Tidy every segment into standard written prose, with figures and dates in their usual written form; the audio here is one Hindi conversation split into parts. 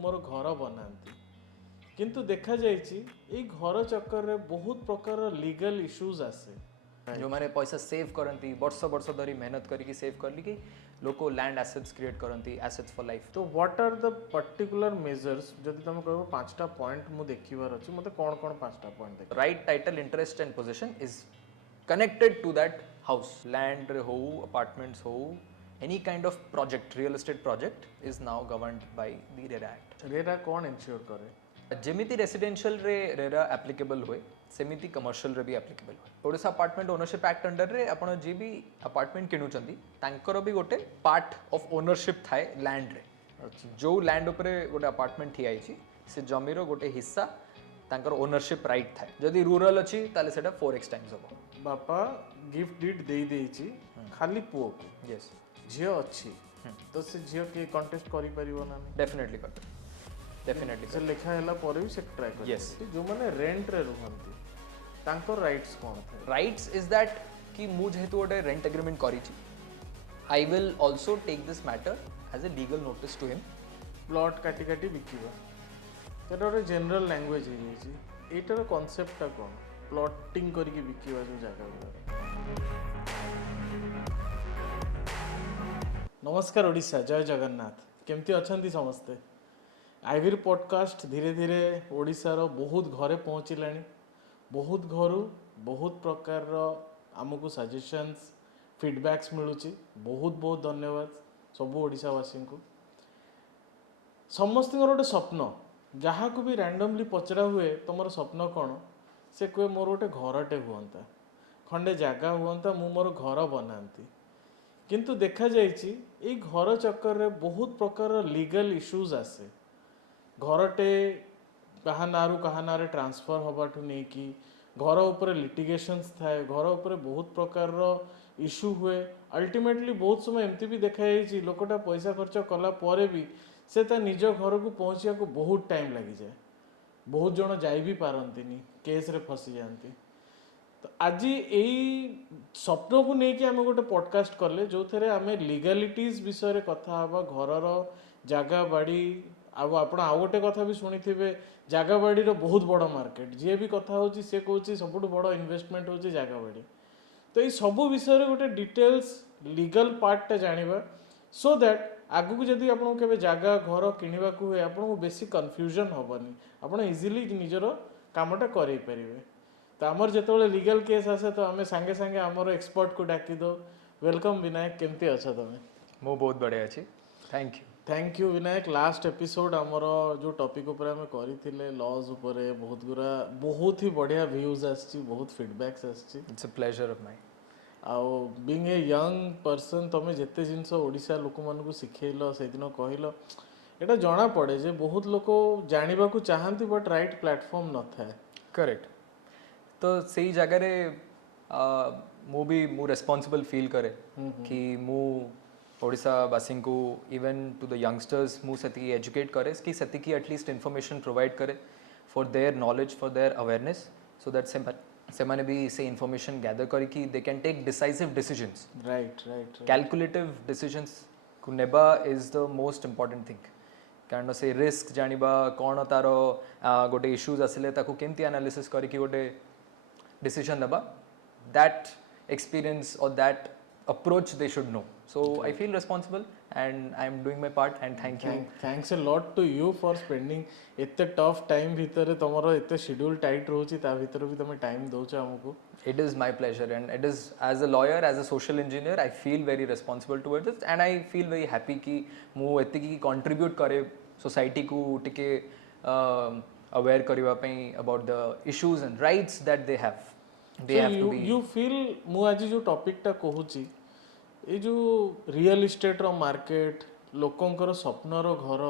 मोर घर बनाती किंतु देखा जाइए ये घर चक्कर रे बहुत प्रकार लीगल इश्यूज आसे जो मैंने पैसा सेव करती वर्ष वर्ष धरी मेहनत करके सेव कर ली लोक लैंड एसेट्स क्रिएट करती एसेट्स फॉर लाइफ। तो what are the particular measures जदि तुम कहो पांचटा पॉइंट मु देखिबार अछि मते कोन कोन पांचटा पॉइंट देख right title interest and position is connected to that house land हो अपार्टमेंट्स हो any kind of project real estate project is now governed by the RERA act. RERA कौन इंश्योर करे जेमिति रेसिडेंशियल रे रेरा एप्लिकेबल हुए सेमिति कमर्शियल रे भी एप्लिकेबल हुए। Odisha apartment ownership act under रे आपण जे भी अपार्टमेंट किनुचंती तांकर भी गोटे पार्ट ऑफ ओनरशिप थाए लैंड रे। अच्छा जो लैंड ऊपर गोटे अपार्टमेंट ठिया आइछि से जमीर गोटे हिस्सा तांकर ओनरशिप राइट थाए जदि रूरल अछि ताले सेटा 4x टाइम्स हो। बापा गिफ्ट डीड दे देछि खाली पुओ को यस झियो अछि तो से झियो के कांटेस्ट करि परिबो ना डेफिनेटली कर डेफिनेटली से लिखा हैला पर भी से ट्राई कर यस जो माने रेंट रे रुहंती तांकर राइट्स कोन थे राइट्स इज दैट कि मु जेहेतु गोटे रेंट एग्रीमेंट करिछि I will also take this matter as a legal notice to him. Plot काटी काटी बिकिबा तेरा रे जनरल लैंग्वेज हे छी एटार कांसेप्ट ता कोन प्लॉटिंग करके बिकिबा जो जगह गुला। नमस्कार ओडिशा जय जगन्नाथ केमती अछंती समस्ते आईवीर पॉडकास्ट धीरे धीरे ओडिशार बहुत घरे पहुँचलानी बहुत घर बहुत प्रकार आमको सजेशंस फीडबैक्स मिलूची बहुत बहुत धन्यवाद सबू ओडिशावासी को समस्त गोटे स्वप्न जहाँ को भी रैंडमली पचरा हुए तुम स्वप्न कौन से कहे मोर गोटे घरटे हुआ खंडे जगह हुआ मु मोर घर बनाती किंतु देखा जाइए घर चक्कर रे बहुत प्रकार लीगल इश्यूज आसे घरटे कहा ना ट्रांसफर हबाठू नहीं कि घर उपर लिटिगेशंस थाए घर उपर बहुत प्रकार इश्यू हुए अल्टीमेटली बहुत समय एमती भी देखा लोकटा पैसा खर्च कला परे भी से ता निज घर को पहुँचा को बहुत टाइम लगी जाए बहुत जन जाई भी पारंतिनी केस रे फसी जाती। तो आज यही स्वप्न को लेकिन आम गोटे पॉडकास्ट कले जो थे आम लीगलिटीज विषय कथा हवा घर जगह बाड़ी आप गोटे कथा भी शुणी थे जगह बाड़ी बहुत बड़ मार्केट जी भी कथा हो सी कौन सब बड़ इन्वेस्टमेंट हूँ जगह बाड़ी तो ये सब विषय गोटे डिटेल्स लीगल पार्टा जाना सो दैट आगू जदि आपको केवे जगह घर किणवा हुए आपको बेसी कन्फ्यूजन हेनी आप इजिली निजर कामटा कर पारे। तो आमर जो लीगल केस आसे तो आम सांगे सांगे आमर एक्सपर्ट को डाकी दो। वेलकम विनायक केमती अच्छा तुम्हें मो बहुत बढ़िया अच्छी thank you Vinayak last episode आमर जो टॉपिक ऊपर आम करथिले लॉज ऊपर बहुत गुरा बहुत ही बढ़िया व्यूज आछि बहुत फीडबैक्स आछि it's a pleasure of mine आउ बीइंग ए यंग पर्सन तुम जिते जिनस ओडिशा लोक मानकु सिखेइलो से दिन कहलो एटा जना पड़े जे बहुत लोक जानिबा को चाहंती बट राइट प्लेटफॉर्म न थाए। करेक्ट तो सही जगह रे मु भी मु रेस्पॉन्सिबल फील करे कि मु ओडिशावासी को इवन टू द यंगस्टर्स मु सेति एजुकेट करे कि सेति की एटलीस्ट इन्फॉर्मेशन प्रोवाइड करे for their knowledge for their awareness so that से माने भी से इन्फॉर्मेशन गैदर करे कि they can take decisive decisions right calculative decisions को नेबा is the most important thing कारण से रिस्क जानिबा कौन तार गोटे इश्यूज आसिले ताको केमती एनालिसिस करके गोटे डिसीजन नेबा दैट एक्सपीरियंस और that approach they should know so I feel responsible and I am doing my part and thank you thanks a lot to you for spending एते tough time भितर तमरो एते schedule tight रहउची ता भितर भी तमे time दोछ हमको it is my pleasure and it is as a lawyer as a social engineer I feel very responsible towards this and I feel very happy कि मु एते की contribute करे society को टिके aware करिवा पई about the issues and rights that they have they have to be you feel मु आज जो टॉपिक टा कहूची ये जो रियल इस्टेट रो मार्केट लोकंकर स्वप्न रो घर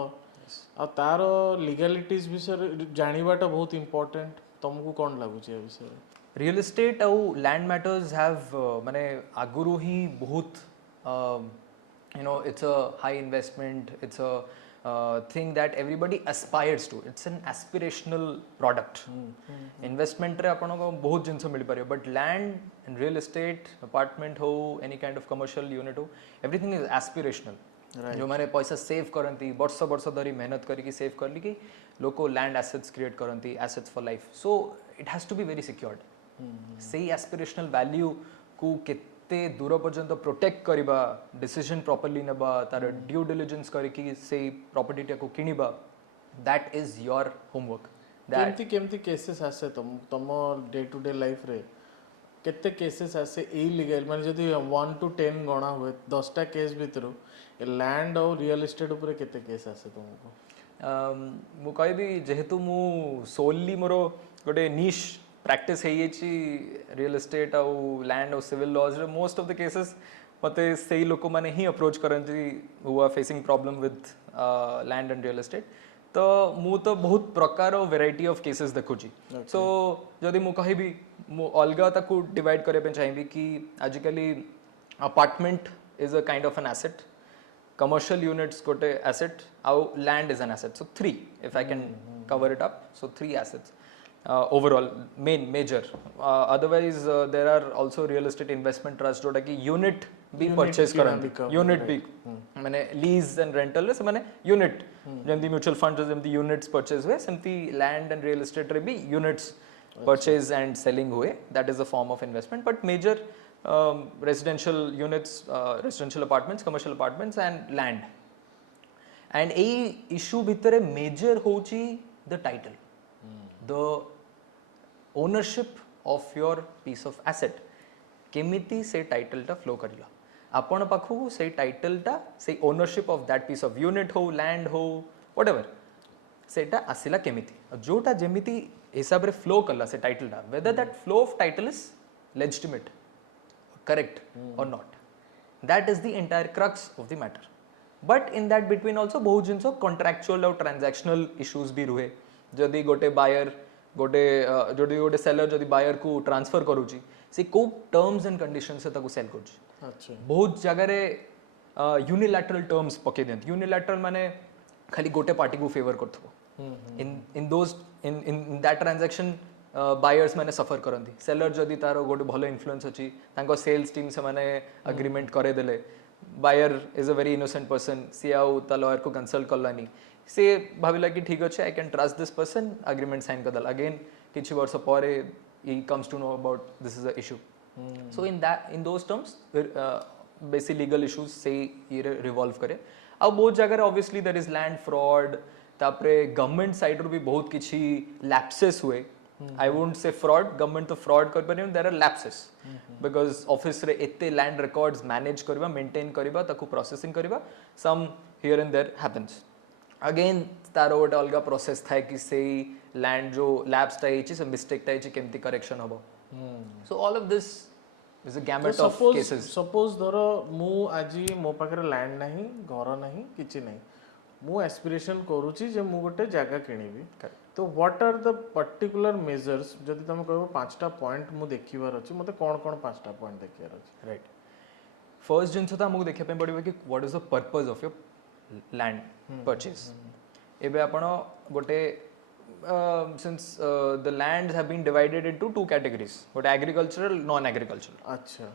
आ तार लीगलिटीज विषय जानिबाटा बहुत इंपोर्टेंट तुमको कौन लागुची ए विषय रियल एस्टेट और लैंड मैटर्स हैव माने आगुरु ही बहुत you know it's a high investment it's a thing that everybody aspires to it's an aspirational product investment रे आपण को बहुत जिंस मिल पारे but land and real estate apartment हो any kind of commercial unit हो everything is aspirational जो माने पैसा सेव करती वर्ष वर्ष धरी मेहनत करके सेव करली कि लोक लैंड एसेट्स क्रिएट करती assets for life so it has to be very secured से एस्पिरेशनल वैल्यू को केते दूर पर्यंत प्रोटेक्ट करबा डिसीजन प्रॉपर्ली नेबा तार ड्यू डिलिजेंस करके से प्रॉपर्टी को किनिबा दैट इज योर होमवर्क केमती केसेस आसे तुम डे टू डे लाइफ रे केते केसेस आसे इलीगल माने जदी 1 to 10 गणा हुए 10टा केस भितरु लैंड और रियल एस्टेट ऊपर केते केस आसे तुमको मु कहबी जेहेतु मु सोली मोर गोटे निश प्रैक्टिस रियल एस्टेट आउ लैंड और सिविल लॉज रे मोस्ट ऑफ द केसेस मते सही लोक माने ही अप्रोच करंती who are facing problem with land and real estate तो मु तो बहुत प्रकार वेराइटी ऑफ केसेस देखुची सो जदि मु कहबी मु अलगा ताकू डिवाइड करे पे चाहिबी कि आजिकली apartment is a kind of an asset commercial units gote asset our land is an asset so 3 if I can cover it up so 3 assets overall major otherwise there are also real estate investment trust jota ki unit भी purchase karanti unit भी माने lease and rental से माने unit जेमती mutual funds जेमती units purchase हुए सेमती land and real estate रे भी units purchase and selling हुए that is a form of investment but major residential units, residential apartments, commercial apartments and land. And a issue bhitere major hochi the title. The ownership of your piece of asset. केमिति से title टा flow करिला. आपण पाखु से title टा से ownership of that piece of unit हो, land हो, whatever. सेटा आसिला केमिति. जोटा जेमिति हिसाब रे flow करला से title टा. Whether that flow of title is legitimate. Correct or not that is the entire crux of the matter but in that between also बहुत जिनसो contractual और transactional issues भी रुहे जदि गोटे buyer गोटे जदि गोटे seller जदि buyer को transfer करूची से को terms and conditions से ताको sell करूची अच्छा बहुत जगह रे unilateral terms पके देंत unilateral माने खाली गोटे पार्टी को फेवर करथबो in that transaction बायर्स माने सफर करंती सेलर जदि तारो गोटे भलो इन्फ्लुएंस अछि तांको सेल्स टीम से माने एग्रीमेंट करे देले buyer is a very innocent person सी आउ ता लॉयर को कंसल्ट करलानी से भाबिला कि ठीक अछि I can trust this person agreement sign कर दल अगेन किछि वर्ष परे he comes to know about this is a issue so in those terms basic legal issues से ये रिवॉल्व करे अब बहुत जगह obviously there is land fraud तापरे गवर्नमेंट साइड रो भी बहुत किछि लैप्सेस हुए I won't say fraud government तो fraud कर पर there are lapses because office रे एते land records manage करबा maintain करबा ताकू processing करबा some here and there happens again तारो गोटे अलगा process थाए कि से land जो lapse ता हिची से mistake ता हिची केमती correction हबो so all of this is a gamut of cases suppose धरो मु आजी मो पाखरे land नाही घर नाही किछि नाही मु एस्पिरेशन करूची जे मु गोटे जागा किनिबी तो what are the particular measures जदि तुम कहबो पांचटा पॉइंट मु देखिबार अछि मते कोन पांचटा पॉइंट देखिबार अछि राइट फर्स्ट जिंस त हमकु देखिया पे पड़िबो कि what is the purpose of your land purchase एबे आपण गोटे since the lands have been divided into two categories गोटे एग्रीकल्चरल नॉन एग्रीकल्चरल अच्छा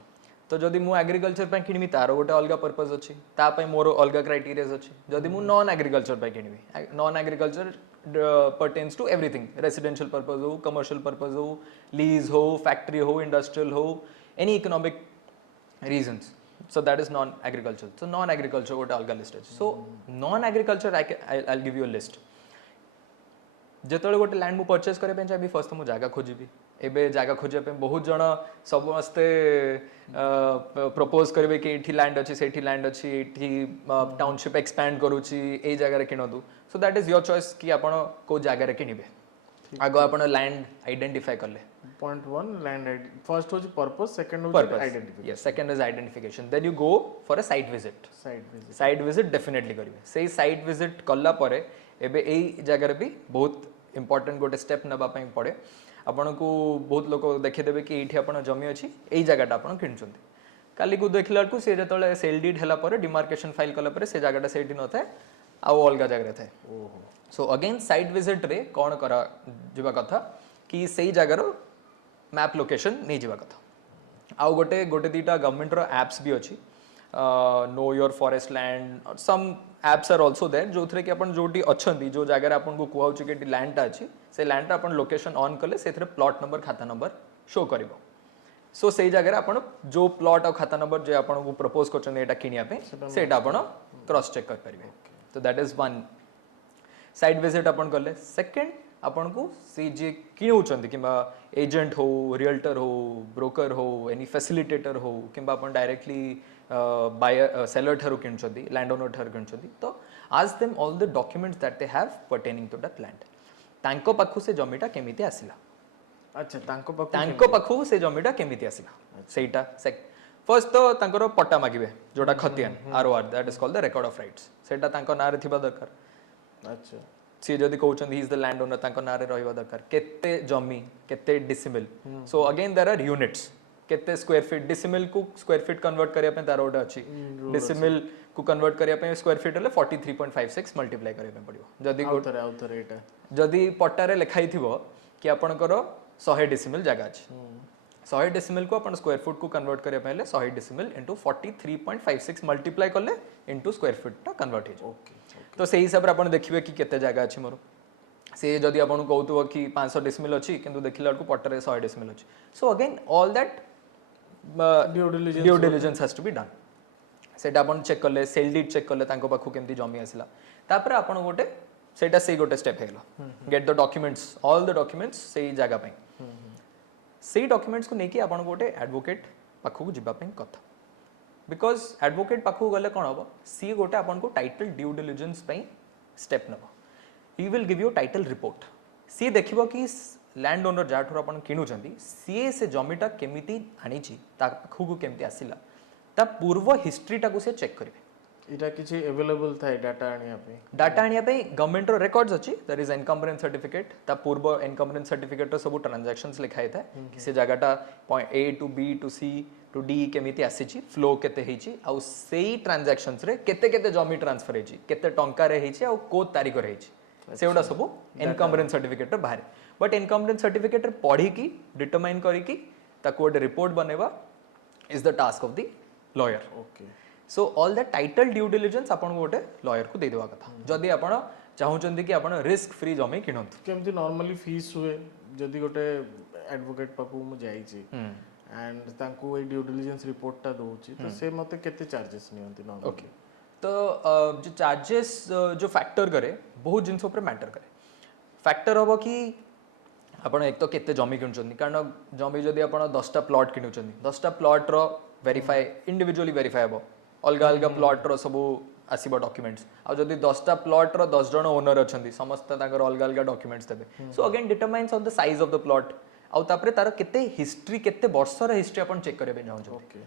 तो जदि मु एग्रीकल्चर पे किनिबी तारो गोटे अलगा पर्पस अछि ता पे मोर अलगा क्राइटेरियाज अछि जदि मु नॉन एग्रीकल्चर पे किनिबी non agriculture pertains to everything residential purpose ho commercial purpose ho lease ho factory ho industrial ho any economic reasons so that is non agricultural so non agriculture gote alga list अछि so non agriculture I'll give you a list जेतले गोटे लैंड मु परचेस करे पे चाहि फर्स्ट मु जागा खोजिबी एबे जागा खोजे पे बहुत जण समस्ते प्रपोज करबे कि एठी लैंड अछि सेठी लैंड अछि एठी टाउनशिप एक्सपैंड करूची ए जगह रे किनदु so that is your choice कि आपण को जगह रे किनिबे आगो आपण लैंड आइडेंटिफाई करले पॉइंट 1 लैंड फर्स्ट होची पर्पस सेकंड होची identification yes second is identification then you go for a site visit definitely करिवे सेही साइट विजिट कल्ला परे एबे एई जगह रे भी बहुत इंपोर्टेंट गोटे स्टेप नबा पई पड़े आपण को बहुत लोग देखि देबे कि एठी आपण जमी अछि एई जगहटा आपण किनचंती काली को देखला को से जतले सेल डीड हला परे डिमार्केशन फाइल कला परे से जगहटा सेठी न थाए आ अलगा जगह रे थाए ओहो सो अगेन साइट विजिट रे कोन करा जिबा कथा कि सेई जगह रो मैप लोकेशन नै जिबा कथा आ गोटे दीटा गवर्नमेंट रो एप्स भी अछि know your forest land some apps are also there जो थरे कि अपन जोटी अछंती जो जगह रे अपन को कुआउ कि लैंड टा अछि से लैंड टा अपन लोकेशन ऑन कले से थरे प्लॉट नंबर खाता नंबर शो करिवो सो से जगह आपण जो प्लॉट और खाता नंबर जे आपण को प्रपोज करछन एटा किनिया पे सेटा आपण क्रॉस चेक कर परिबे तो that is one site visit अपन करले सेकंड अपन को से जे किणुचंती किबा एजेंट हो रियल्टर हो ब्रोकर हो एनी फैसिलिटेटर हो किबा अपन डायरेक्टली बायर सेलर ठरू किणुचंती लैंड ओनर ठरू किणुचंती तो आज them all the documents that they have pertaining to that land तांको पाखु से जमीटा केमिति आसिला अच्छा तांको पाखु से जमीटा केमिति आसिला सेटा फर्स्ट तो तांकर पट्टा मागिबे जोटा खतियान ROR that is called the record of rights सेटा तांको नारे थिबा दरकार अच्छा सी जदि कहउछन he is the land owner तांको नारे रहइबा दरकार केते जमी केते decimal so again there are units केते स्क्वायर फीट डिसिमिल को स्क्वायर फीट कन्वर्ट करिया पे तार ओडा अछि डिसिमिल को कन्वर्ट करिया पे स्क्वायर फीट ले 43.56 मल्टीप्लाई करिया पे पड़ियो जदि आउथरे एटा जदि पट्टा रे लिखाई थिबो कि आपनकर 100 डेसिमल जगह अछि 100 डेसिमल को अपन स्क्वायर फुट को कन्वर्ट करे पहले 100 डेसिमल इनटू 43.56 मल्टीप्लाई करले इनटू स्क्वायर फुट ता कन्वर्ट हे ओके तो सेही हिसाब रे अपन देखिबे कि केते जगह अछि मोर से जदि अपन कहउतो कि 500 डेसिमल अछि किंतु देखिला को पट्टा रे 100 डेसिमल अछि so again all that due diligence has to be done सेटा अपन चेक करले सेल डीड चेक करले तांको पाखु केमती जमी आसिला तापर अपन गोटे सेटा से गोटे स्टेप हेला get the documents all the documents से जगह पे से डॉक्यूमेंट्स को नेकी आपण गोटे एडवोकेट पाखु जिबा पे कथा बिकॉज एडवोकेट पाखु गले कोन हबो सी गोटे आपण को टाइटल ड्यू डिलिजेंस पे स्टेप नबो he will give you title report सी देखिबो कि लैंड ओनर जाठर आपण किनु चंदी सी से जमीटा केमिति आनी छि ता पाखु को केमिति आसिला ता पूर्व हिस्ट्री टा को से चेक करिवे इटा किछि अवेलेबल थाय डाटा आनिया पे गवर्नमेंट रो रिकॉर्ड्स अछि देयर इज एनकम्बरेंस सर्टिफिकेट ता पूर्व एनकम्बरेंस सर्टिफिकेट रो सब ट्रांजैक्शंस लिखाय था कि से जगहटा point A to B to C to D केमिति आसी छि फ्लो केते हेइ छि आ सेही ट्रांजैक्शंस रे केते केते जमी ट्रांसफर हेइ छि केते टंका रे हेइ छि आ को तारीख रे हेइ छि सेउडा सब एनकम्बरेंस सर्टिफिकेट रे बाहर बट एनकम्बरेंस सर्टिफिकेट रे पढी की डिटरमाइन करी की ता कोड रिपोर्ट बनेवा is the task of the lawyer okay so all the title due diligence आपण गोटे लॉयर को दे देवा कथा जदि आपण चाहुचंदी कि आपण रिस्क फ्री जमी किनंतु केमति नॉर्मली फीस हुए जदि गोटे एडवोकेट पाकू मु जाई छी एंड तांकू ए ड्यू डिलिजेंस रिपोर्ट ता दोउची तो से मते केते चार्जेस नियंती नॉर्मली ओके तो जो चार्जेस जो फैक्टर करे बहुत जिंस ऊपर मैटर करे फैक्टर होबो कि आपण एक तो केते जमी किनुचंदी कारण जमी जदि आपण 10टा प्लॉट किनुचंदी 10टा प्लॉट रो वेरीफाई इंडिविजुअली वेरीफाई होबो अलग अलग प्लॉट रो सब आसीबो डॉक्यूमेंट्स आ जदि 10टा प्लॉट रो 10 जण ओनर अछंती समस्त ताकर अलग अलग डॉक्यूमेंट्स देबे so again determines on the size of the plot आ तापरे तार केते हिस्ट्री केते वर्ष रे हिस्ट्री अपन चेक करबे जाउ ओके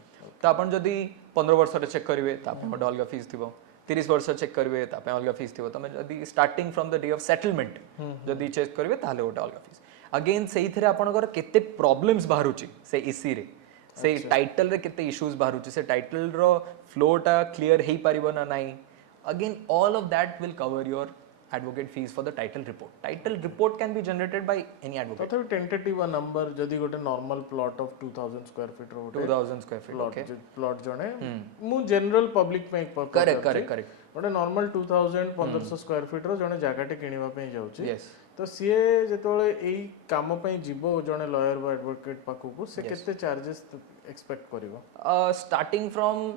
तो अपन जदि 15 वर्ष रे चेक करिवे ता अपन अलग फीस थिबो 30 वर्ष चेक करिवे ता अपन अलग फीस थिबो तमे जदि starting from the day of settlement जदि चेक करिवे ताले ओटा अलग फीस अगेन सेही थरे आपनकर केते प्रॉब्लम्स बाहरुची से इसी रे से टाइटल रे केते इश्यूज बाहरुची से टाइटल रो फ्लोटा क्लियर हेई परिबो ना नाही again all of that will cover your advocate fees for the title report can be generated by any advocate तथापि टेंटेटिव नंबर जदि गोटे normal plot of 2000 square feet रो 2000 स्क्वायर फीट ओके प्लॉट जने मु जनरल पब्लिक पे करेक्ट गोटे नॉर्मल 2500 स्क्वायर फीट रो जने जागाटे किनिबा पे जाउची यस तो सीए जेतोले एई काम पे जिवो जने लॉयर बा एडवोकेट पाखु को से केते चार्जेस एक्सपेक्ट करिवो स्टार्टिंग फ्रॉम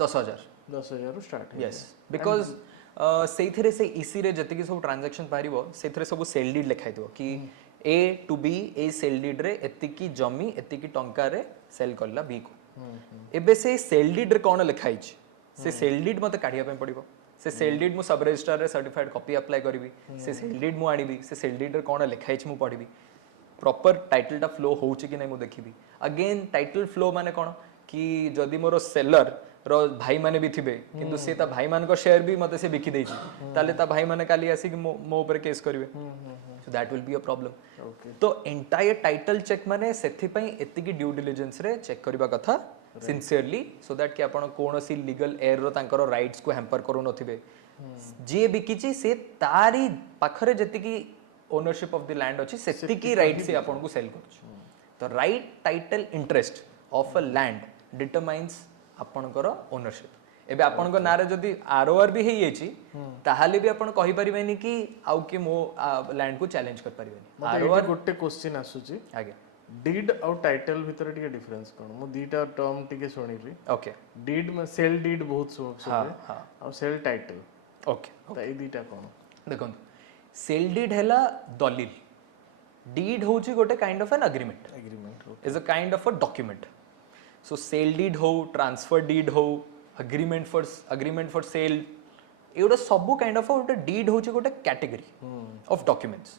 10000 रो स्टार्ट यस बिकॉज़ सेइथरे से इसी रे जति कि सब ट्रांजैक्शन पारिबो सेथरे सब सेल डीड लिखाइ दिबो कि A to B a sale deed रे एति की जमी एति की टंका रे सेल करला बी को एबे से सेल डीड रे कोन लिखाइ छी से सेल डीड मते काढिया पे पड़िबो से सेल डीड मु सब रजिस्टर रे सर्टिफाइड कॉपी अप्लाई करबी से सेल डीड मु आनिबी से सेल डीड रे कोन लिखाइ छी मु पढिबी प्रॉपर टाइटल टा फ्लो होउची कि नै मु देखिबी अगेन टाइटल फ्लो माने कोन कि जदि मोर सेलर रो भाई माने भी थिबे किंतु से ता भाई मान को शेयर भी मते से बिकी देई छी ताले ता भाई माने काली आसी कि मो ऊपर केस करबे so that will be a problem तो एंटायर टाइटल चेक माने सेथि पई एति की ड्यू डिलिजेंस रे चेक करबा कथा सिंसियरली सो दैट कि आपण कोनोसी लीगल एयर रो तांकर राइट्स को हैम्पर करू नथिबे जे बिकी छी से तारी पाखरे जति की ओनरशिप ऑफ द लैंड अछि सेति की राइट से आपण को सेल करछु तो right title interest of a land determines ଆପଣଙ୍କର ଓନରशिप ଏବେ ଆପଣଙ୍କ ନାଁରେ ଯଦି ROR ବି ହେଇଯାଇଛି ତାହେଲେ ବି ଆପଣ କହିପାରିବେନି କି ଆଉ କି ମୋ ଲ୍ୟାଣ୍ଡ को चैलेंज कर परिବେନି मते एठी गोटे क्वेश्चन आसुची आगे डीड आउ टाइटल भितर टिके डिफरेंस कोन मु दीटा टर्म टिके सुनिली ओके डीड में सेल डीड बहुत सुबे हाँ आउ सेल टाइटल ओके त ए दीटा कोन देखो सेल डीड हैला दलिल डीड होची गोटे kind of an agreement agreement is a kind of a document so sale deed हो ट्रांसफर डीड हो अग्रीमेंट फॉर सेल एगुड़ा सब काइंड ऑफ गोटे डीड होची गोटे category of documents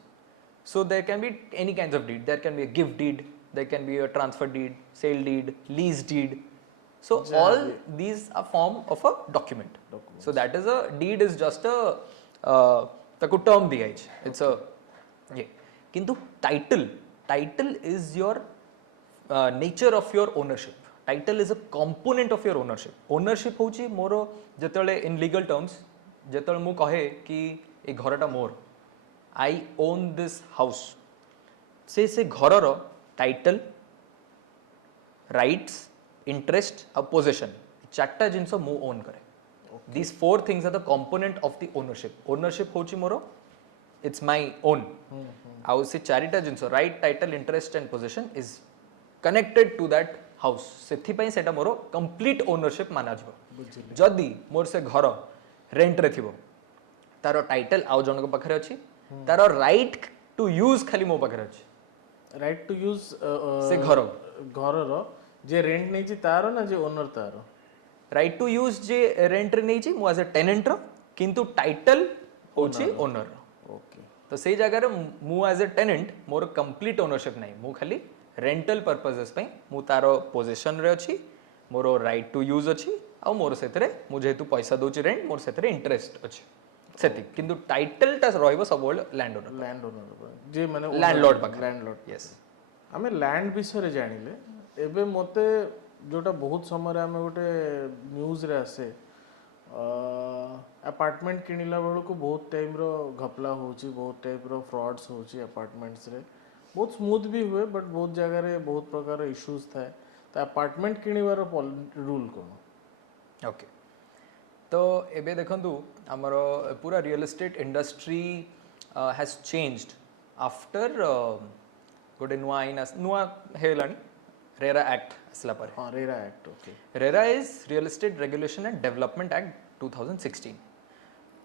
so there can be any kinds of deed there can be a gift deed there can be a transfer deed sale deed lease deed so all these are form of a document so that is a deed is just a taku term diya hai it's a yeah kintu title is your nature of your ownership title is a component of your ownership hochi moro jetale in legal terms jetale mu kahe ki e ghorata mor I own this house se ghoror title rights interest और possession चारटा जिनस मु ओन करे these four things are the component of the ownership होची मोरो it's my own आउ से चारिटा जिनस right title interest and possession is connected to that house सेथि पई सेटा मोरो complete ownership माना जबो जदी मोर से घर रेंट रे थिबो तारो टाइटल आउ जनक पाखरे अछि तारो राइट टू यूज खाली मो पाखरे अछि राइट टू यूज से घरर जे रेंट नै छि तारो ना जे ओनर तारो राइट टू यूज जे रेंट रे नै छि मु एज अ टेनेंट रो किंतु टाइटल होछि ओनर ओके तो सेई जगह रे मु एज अ टेनेंट मोर कंप्लीट ओनरशिप नै मु खाली रेंटल पर्पसेस पई मु तारो पोजीशन रे अछि मोर राइट टू यूज अछि आ मोर सेतरे मु जेतु पैसा दोछि रेंट मोर सेतरे इंटरेस्ट अछि सेति किंतु टाइटल टा रहइबो सब लैंड ओनर जे माने लैंडलॉर्ड यस आमे लैंड विषय रे जानिले एबे मते जोटा बहुत समय आमे गोटे न्यूज रे आसे अपार्टमेंट किनिला बेल को बहुत टाइम रो घपला होची बहुत टाइप रो फ्रॉड्स होची अपार्टमेंट्स रे बहुत स्मूथ भी हुए बट बहुत जगह रे बहुत प्रकार इश्यूज थाए तो अपार्टमेंट किनिबार रूल कोन ओके तो एबे देखंतु हमर पूरा real estate industry has changed after गोटे नुआ आईन नुआ हेलानी रेरा एक्ट असला पर हां RERA act okay RERA is real estate regulation and development act 2016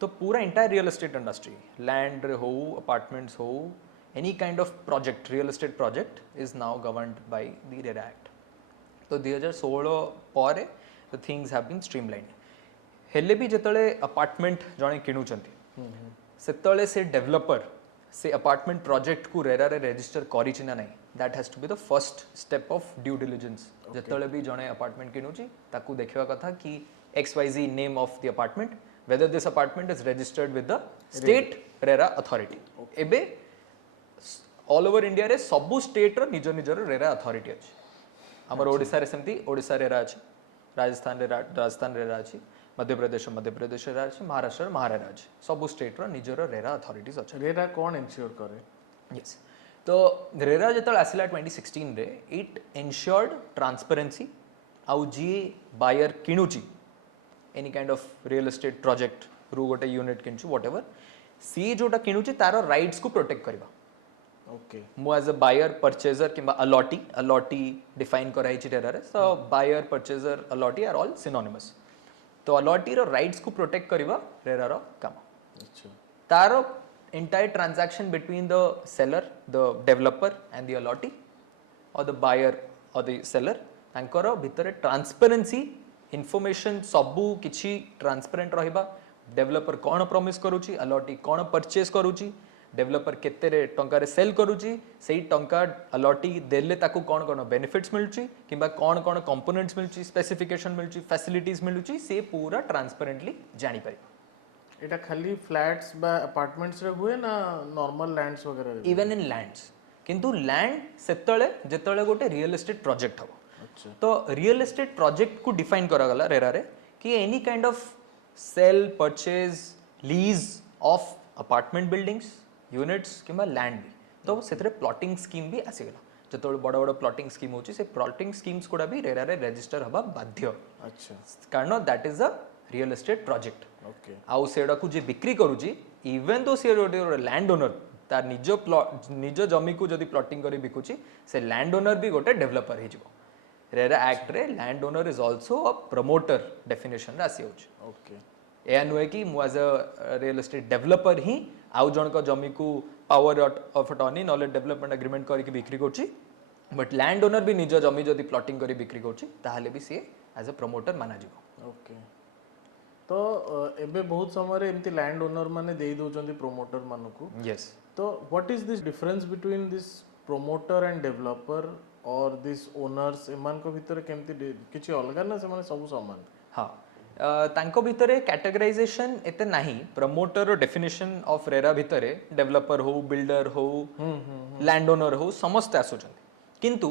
तो पूरा entire real estate industry land हो अपार्टमेंट्स हो any kind of project real estate project is now governed by the RERA act तो 2016 पर the things have been streamlined हेले भी जतले अपार्टमेंट जणे किणुचंती सेतले से डेवलपर से अपार्टमेंट प्रोजेक्ट को रेरा रे रजिस्टर करी ना नहीं that has to be the first step of due diligence जतले भी जणे अपार्टमेंट किणुची ताकू देखिवा कथा कि XYZ name of the apartment whether this apartment is registered with the state RERA authority एबे ऑल ओवर इंडिया रे सबु स्टेट रो निज निजर रेरा अथॉरिटी अछि हमर ओडिसा रे सेमती ओडिसा रेरा अछि राजस्थान रेरा अछि मध्य प्रदेश रेरा अछि महाराष्ट्र महारेरा अछि सबु स्टेट रो निजर रेरा अथॉरिटीज अछि रेरा कोन इंश्योर करे यस तो रेरा जतल आसिला 2016 रे इट एन्श्योर्ड ट्रांसपेरेंसी आउ जी बायर किणुची any kind of real estate project रु गोटे यूनिट किणुची व्हाटएवर सी जोटा किणुची तारो राइट्स को प्रोटेक्ट करबा ओके मु एज अ बायर परचेजर किंबा अलॉटी डिफाइन कराई छि रेरा रे so buyer purchaser allottee are all synonymous तो अलॉटी रो राइट्स को प्रोटेक्ट करबा रेरा रो काम अच्छा तारो entire transaction between the seller the developer and the allotee or the buyer or the seller तांकर भितरे ट्रांसपेरेंसी इन्फॉर्मेशन सबु किछि ट्रांसपेरेंट रहिबा डेवलपर कोन प्रॉमिस करूची अलॉटी कोन परचेज करूची डेवलपर केते रे टंका रे सेल करूची सेही टंका अलॉटी देले ताकू कोन कोन बेनिफिट्स मिलची किबा कोन कोन कंपोनेंट्स मिलची स्पेसिफिकेशन मिलची फैसिलिटीज मिलची से पूरा ट्रांसपेरेंटली जानि पारि एटा खाली फ्लैट्स बा अपार्टमेंट्स रे हुए ना नॉर्मल लैंड्स वगैरह रे इवन इन लैंड्स किंतु लैंड सेतळे जेतळे गोटे रियल एस्टेट प्रोजेक्ट हबो अच्छा तो रियल एस्टेट प्रोजेक्ट को डिफाइन करा गला रेरा रे कि any kind of sale purchase lease of apartment buildings units किबा लैंड भी तो सेतरे प्लॉटिंग स्कीम भी आसी गला जो बड़ बड़ प्लॉटिंग स्कीम होची से प्लॉटिंग स्कीम्स गुड़ा भी रेरा रे रजिस्टर हबा बाध्य अच्छा कारण that is a real estate project okay आउ सेडा को जे बिक्री करूची इवन दो सी लैंड ओनर तार निज प्लॉट निज जमी को जदी प्लॉटिंग करी बिकुची से लैंड ओनर भी गोटे डेवलपर हे जिवो रेरा एक्ट रे land owner is also a promoter definition रे आसी होची ओके या नुहे कि मु as a real estate developer ही आउ जन को जमी को power of attorney knowledge development agreement करके बिक्री करची बट लैंड ओनर भी निज जमी जदी प्लॉटिंग करी बिक्री करची ताहाले भी सी एज अ प्रमोटर माना जिवो ओके तो एबे बहुत समय रे एमती लैंड ओनर माने देई दोचंदी प्रमोटर मानको यस तो what is this difference between this promoter end developer और दिस ओनर्स एमान को भीतर केमती किछि अलगा ना से माने सब समान हाँ तांको भितरे कैटेगराइजेशन एते नाही प्रमोटर डेफिनेशन ऑफ रेरा भितरे डेवलपर हो बिल्डर हो लैंड ओनर हो समस्त आसुचंदी किंतु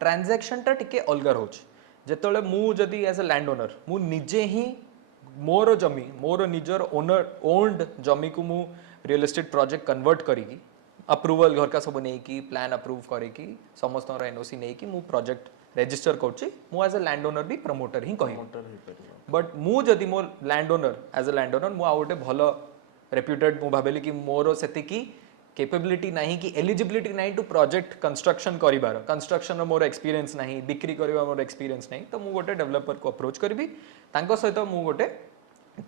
ट्रांजैक्शन टा टिके अलगा होछ जेतले मु जदी एज अ लैंड ओनर मु निजे ही मोर जमी मोर निजर ओनर ओन्ड जमी को मु रियल एस्टेट प्रोजेक्ट कन्वर्ट करिकी अप्रूवल घर का सब नहीं की प्लान अप्रूव करिकी समस्त एनओसी नहीं की मु प्रोजेक्ट रेजिस्टर करछि मु एज अ लैंड ओनर भी प्रमोटर ही कहि प्रमोटर ही परिबा बट मु जदि मो land owner as a land owner मु आउटे भलो रेप्यूटेड मु भाबेली कि मोर सेति की कैपेबिलिटी नाही कि एलिजिबिलिटी नाही टू प्रोजेक्ट कंस्ट्रक्शन करिबार कंस्ट्रक्शन मोर एक्सपीरियंस नाही बिक्री करिबा मोर एक्सपीरियंस नाही तो मु गोटे डेवलपर को अप्रोच करबी तांको सहित मु गोटे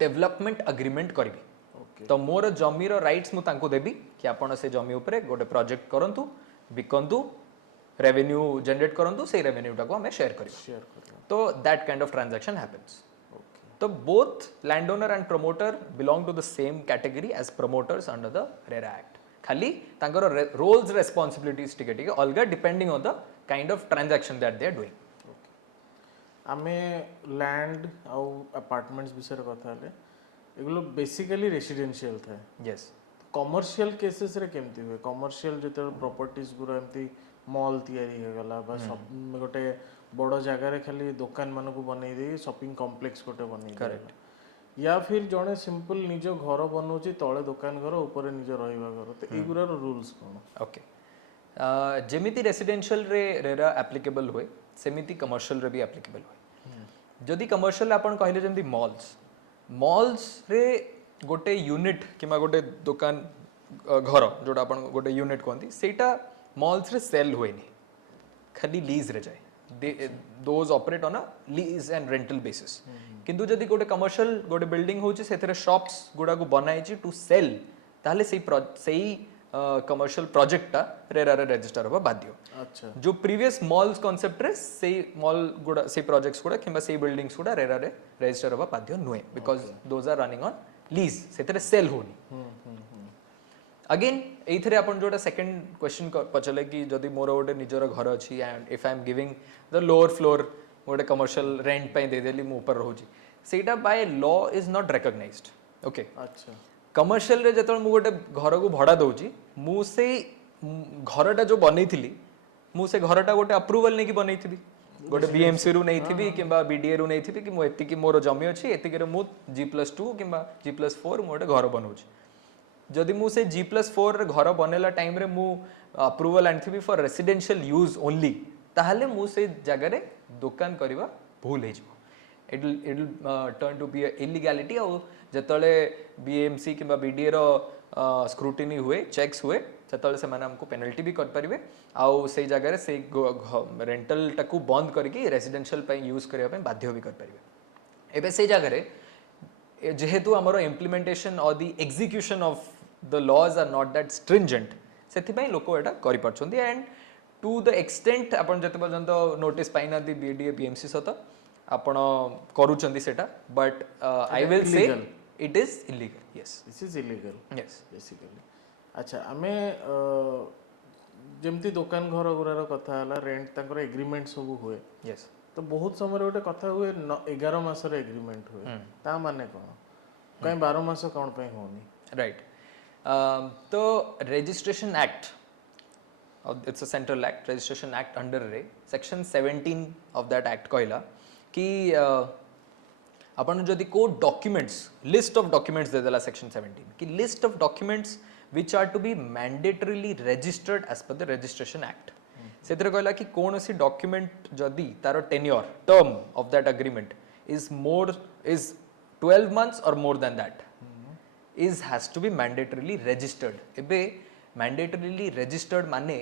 डेवलपमेंट एग्रीमेंट करबी ओके तो मोर जमीर राइट्स मु तांको देबी कि आपण से जमी उपरे गोटे प्रोजेक्ट करंतु बिकंतु रेवेन्यू जनरेट करंतु से रेवेन्यू टाको हमें शेयर करियो शेयर करियो तो that kind of transaction happens okay तो both landowner and promoter belong to the same category as promoters under the RERA Act. खाली तांकर roles responsibilities टिके टिके अलगा depending on the kind of transaction that they are doing. आमे लैंड आउ अपार्टमेंट्स विषय कथा ले एगुलो बेसिकली रेसिडेंशियल था Yes. कमर्शियल केसेस रे केमती हुए कमर्शियल जेते प्रॉपर्टीज गुरा एमती मॉल तयारी हो गला बा गोटे बड़ जगह रे खाली दुकान मान को बनै दे शॉपिंग कॉम्प्लेक्स गोटे बनै Correct. या फिर जड़े सिंपल निज घर बनौची तले दुकान घर ऊपर निज रहिबा घर तो एगुरा रूल्स कोन Okay. जेमिति रेसिडेंशियल रे रेरा एप्लीकेबल हुए सेमिति कमर्शियल रे भी एप्लीकेबल हुए जदि कमर्शियल आपण कहले जेमति मॉल्स रे गोटे यूनिट किमा गोटे दुकान घर जोटा आपण गोटे यूनिट कहंती सेटा मॉल्स रे सेल होएनी खाली लीज रे जाए those operate on a lease and rental basis किंतु जदि गोटे कमर्शियल गोटे बिल्डिंग होची सेथरे शॉप्स गुडा को बनाइची टू सेल ताले सेई कमर्शियल प्रोजेक्ट टा रेरा रे रजिस्टर होबा बाध्य अच्छा जो प्रीवियस मॉल्स कांसेप्ट रे से मॉल गुडा से प्रोजेक्ट्स गुडा किंबा से बिल्डिंग्स गुडा रेरा रे रजिस्टर होबा बाध्य नुए because those are running on lease सेथरे सेल होनी अगेन एथरे अपन जोटा सेकंड क्वेश्चन पचले कि जदि मोर गोटे निजर घर अछि and if I am giving the lower floor गोटे कमर्शियल रेंट पे दे देली मु ऊपर रहूची सेटा by law is not recognised okay अच्छा कमर्शियल रे जतल मु गोटे घर को भड़ा दउची मु से घरटा जो बनैथिली मु से घरटा गोटे अप्रूवल नै कि बनैथिबी गोटे बीएमसी रु नैथिबी किंबा बीडीए रु नैथिबी कि मु एति कि मोर जमी अछि एति के मु G+2 किंबा G+4 मु गोटे घर बनौची जदि मु से G+4 रे घर बनेला टाइम रे मु अप्रूवल आनथिबी फॉर रेसिडेंशियल यूज ओनली ताहाले मु से जगह रे दुकान करबा भूल हे जिवो it will turn to be a illegality और जतले बीएमसी किंबा बीडीए रो स्क्रूटिनी हुए चेक्स हुए जतले से माने हमको पेनल्टी भी कर परिबे आउ से जगह रे से रेंटल टाकू बंद करके रेसिडेंशियल पे यूज करबा पे बाध्य भी कर परिबे एबे से जगह रे जेहेतु हमरो इम्प्लीमेंटेशन और the execution of the laws are not that stringent सेथि पई लोको एटा करि परछोंदी एंड टू द एक्सटेंट आपण जते पर्यंत नोटिस पाइना दी बीडीए बीएमसी सत आपण करूचंदी सेटा but I will say it is illegal yes this is illegal yes basically अच्छा आमे जेमती दुकान घर गुरार कथा हला रेंट तांकर एग्रीमेंट सब हुए यस तो बहुत समय गोटे कथा हुए 11 मास एग्रीमेंट हुए ता माने कोन कहीं 12 मास कौन पे होनी राइट तो registration act it's a central act registration act under रे सेक्शन 17 ऑफ दैट एक्ट कहला कि अपन जदि को डॉक्यूमेंट्स लिस्ट ऑफ डॉक्यूमेंट्स दे देला सेक्शन 17 कि list of documents which are to be mandatorily registered as per the registration act ସେଥିରେ କହିଲା କି କୌଣସି ଡକ୍ୟୁମେଣ୍ଟ ଯଦି ତାର tenure term of that agreement is 12 months or more than that is has to be mandatorily registered एबे mandatorily registered माने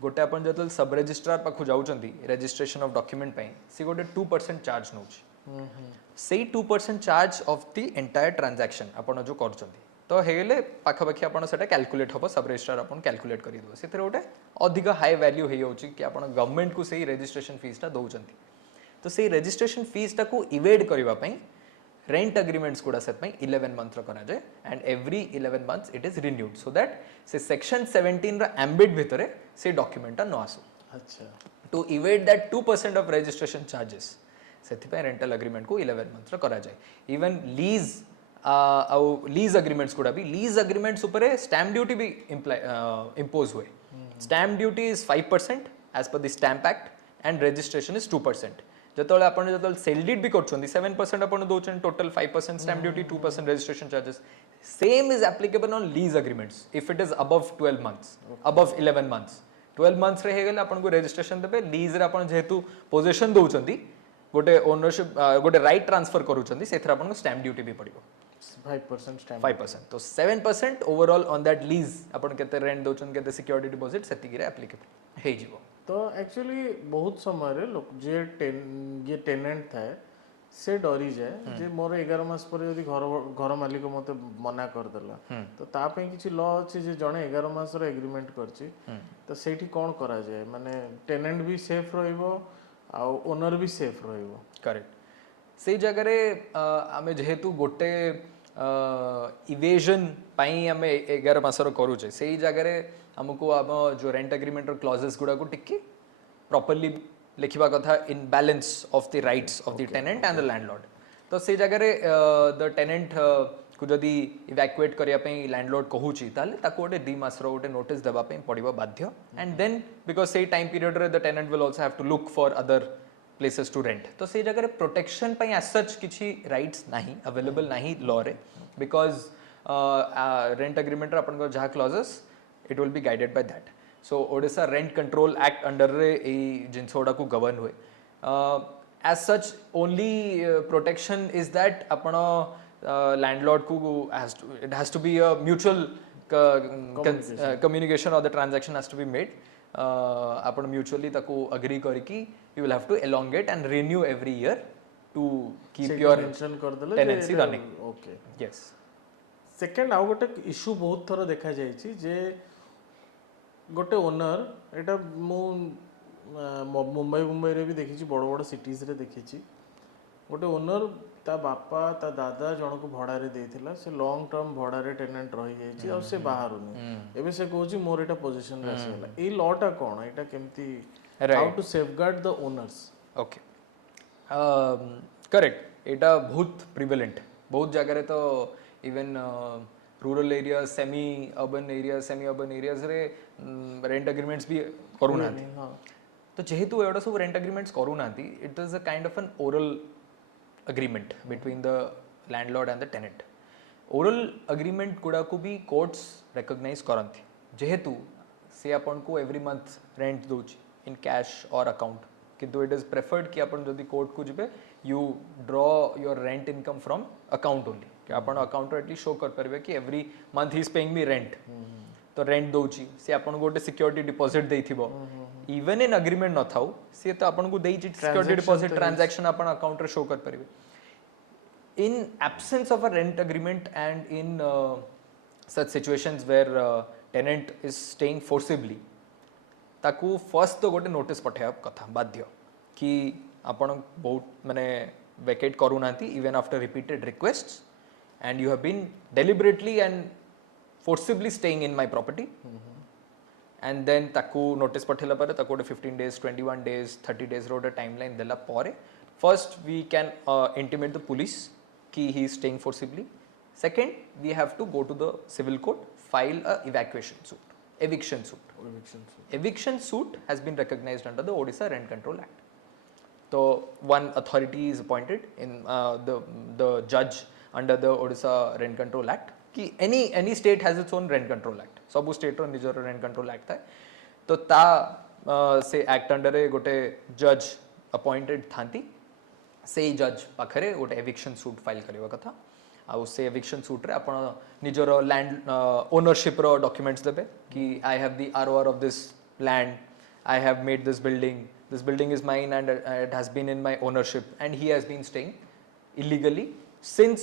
गोटे अपन जतल सब रजिस्ट्रार पाखु जाउचंती रजिस्ट्रेशन ऑफ डॉक्यूमेंट पई सी गोटे 2% चार्ज नउची सेई 2% charge of the entire transaction अपन जो करचंती तो हेले पाखापाखी आपण सेटा कैलकुलेट हबो सब रजिस्ट्रार अपन कैलकुलेट करि दो सेथरे गोटे अधिक हाई वैल्यू हे होची कि आपण गवर्नमेंट को सेई रजिस्ट्रेशन फीस ता दउचंती तो सेई रजिस्ट्रेशन फीस ता को इवेड करबा पई रेंट अग्रीमेंट्स गुड़ा सेट में 11 मंथ रो करा जाए and every 11 months it is renewed so that से सेक्शन 17 रा एम्बिट भितरे से डॉक्यूमेंट न आसु अच्छा to evade that 2% of registration charges सेथि पे रेंटल एग्रीमेंट को 11 मंथ रो करा जाए इवन लीज लीज अग्रीमेंट्स गुड़ा भी लीज अग्रीमेंट्स ऊपर स्टैम्प ड्यूटी भी इंपोज हुए stamp duty is 5% as per the stamp act and registration is 2% जतले आपण जतले सेल डीड भी करछोंदी 7% आपण दोचन total 5% stamp duty 2% registration charges same is applicable on lease agreements if it is above 12 months above 11 months 12 months रे हे गेले आपण को रजिस्ट्रेशन देबे लीज रे आपण जेहेतु पोजीशन दोचंती गोटे ओनरशिप गोटे राइट ट्रांसफर करूचंदी सेथरा आपण को स्टैम्प ड्यूटी भी पड़िबो 5% स्टैम्प 5% तो 7% ओवरऑल ऑन दैट लीज आपण केते रेंट दोचन केते सिक्योरिटी डिपॉजिट सेति गिरे एप्लीकेबल हे जीवो तो एक्चुअली बहुत समय लोक जे ये टेनेंट थाए से डरी जाए जे मोर 11 मास पर यदि घर मालिक मते मना कर देला तो ता पे किछि लॉ अछि जे जणे 11 मास रो एग्रीमेंट करछि तो सेठी कोन करा जाए माने टेनेंट भी सेफ रहइबो आ ओनर भी सेफ रहइबो करेक्ट से जगह रे आमे जेहेतु गोटे इवेजन पाई आमे 11 मास रो करूचे सेही जगह रे हमको आम जो रेंट एग्रीमेंट रो क्लॉजेस गुडा को टिके प्रॉपर्ली लिखिबा कथा in balance of the rights of the tenant and the landlord तो से जगह रे द टेनेंट को जदी इवैक्यूएट करिया पे लैंडलॉर्ड कहूची ताले ताको गोटे 2 मास रो गोटे नोटिस देबा पे पड़िबो बाध्य एंड देन बिकॉज़ से टाइम पीरियड रे the tenant will also have to look for other places to rent तो से जगह रे प्रोटेक्शन पे एज सच किछि राइट्स नाही अवेलेबल नाही लॉ रे बिकॉज़ रेंट एग्रीमेंट रे अपन को जहा clauses it will be guided by that so odisha rent control act under re ei jinsoda ko govern hue as such only protection is that apana landlord ko it has to be a mutual communication or the transaction has to be made apana mutually taku agree kariki you will have to elongate and renew every year to keep your tenancy running okay yes second आउ गोटे इशू बहुत थोड़ा देखा जाइछि जे गोटे ओनर एटा मुंबई रे भी देखी बड़ बड़ सिटीज रे देखी गोटे ओनर ता बापा ता दादा जन को भड़ा रे देथिला से लॉन्ग टर्म भड़ा रे टेनेंट रही जाइछि और से बाहर होनी एबे से कहूची मोर एटा पोजीशन रे आसेला ए लॉ टा कोन एटा केमती how to safeguard the owners okay correct एटा बहुत प्रिवेलेंट बहुत जगह रे तो even rural area semi urban areas रे रेंट एग्रीमेंट्स भी करूना तो जेहेतु एडा सब रेंट एग्रीमेंट्स करूना it is a kind of an oral agreement between the landlord and the tenant oral agreement गुड़ा को भी कोर्ट्स रिकॉग्नाइज करंती जेहेतु से अपन को एवरी मंथ रेंट दोची इन कैश और अकाउंट किंतु इट इज प्रेफर्ड कि अपन जदी कोर्ट को जिबे you draw your rent income from account only कि अपन अकाउंट एटलीस्ट शो कर परबे कि every month he is paying me rent तो रेंट दोची से अपन गोटे सिक्योरिटी डिपॉजिट देइथिबो इवन इन एग्रीमेंट न थाउ से तो अपन को देइछि सिक्योरिटी डिपॉजिट ट्रांजैक्शन अपन अकाउंट रे शो कर परबे in absence of a rent agreement and in such situations where tenant is staying forcibly ताकू फर्स्ट तो गोटे नोटिस पठाया कथा बाध्य कि आपण बहुत माने वेकेट करूनांती even after repeated requests and you have been deliberately and forcibly staying in my property and then taku notice pathela pare taku 15 days 21 days 30 days road timeline dela pore first we can intimate the police ki he is staying forcibly second we have to go to the civil court file a evacuation suit eviction suit has been recognized under the Odisha Rent Control Act so one authority is appointed in the judge under the Odisha Rent Control Act कि any state has its own rent control act सब स्टेट रो निजर रेंट कंट्रोल एक्ट है तो ता से एक्ट अंडर रे गोटे जज अपॉइंटेड थांती से जज पाखरे गोटे एविक्शन सूट फाइल करवा कथा आउ से एविक्शन सूट रे आपण निजर लैंड ओनरशिप रो डॉक्यूमेंट्स देबे कि I have the ROR of this land I have made this building is mine and it has been in my ownership and he has been staying illegally since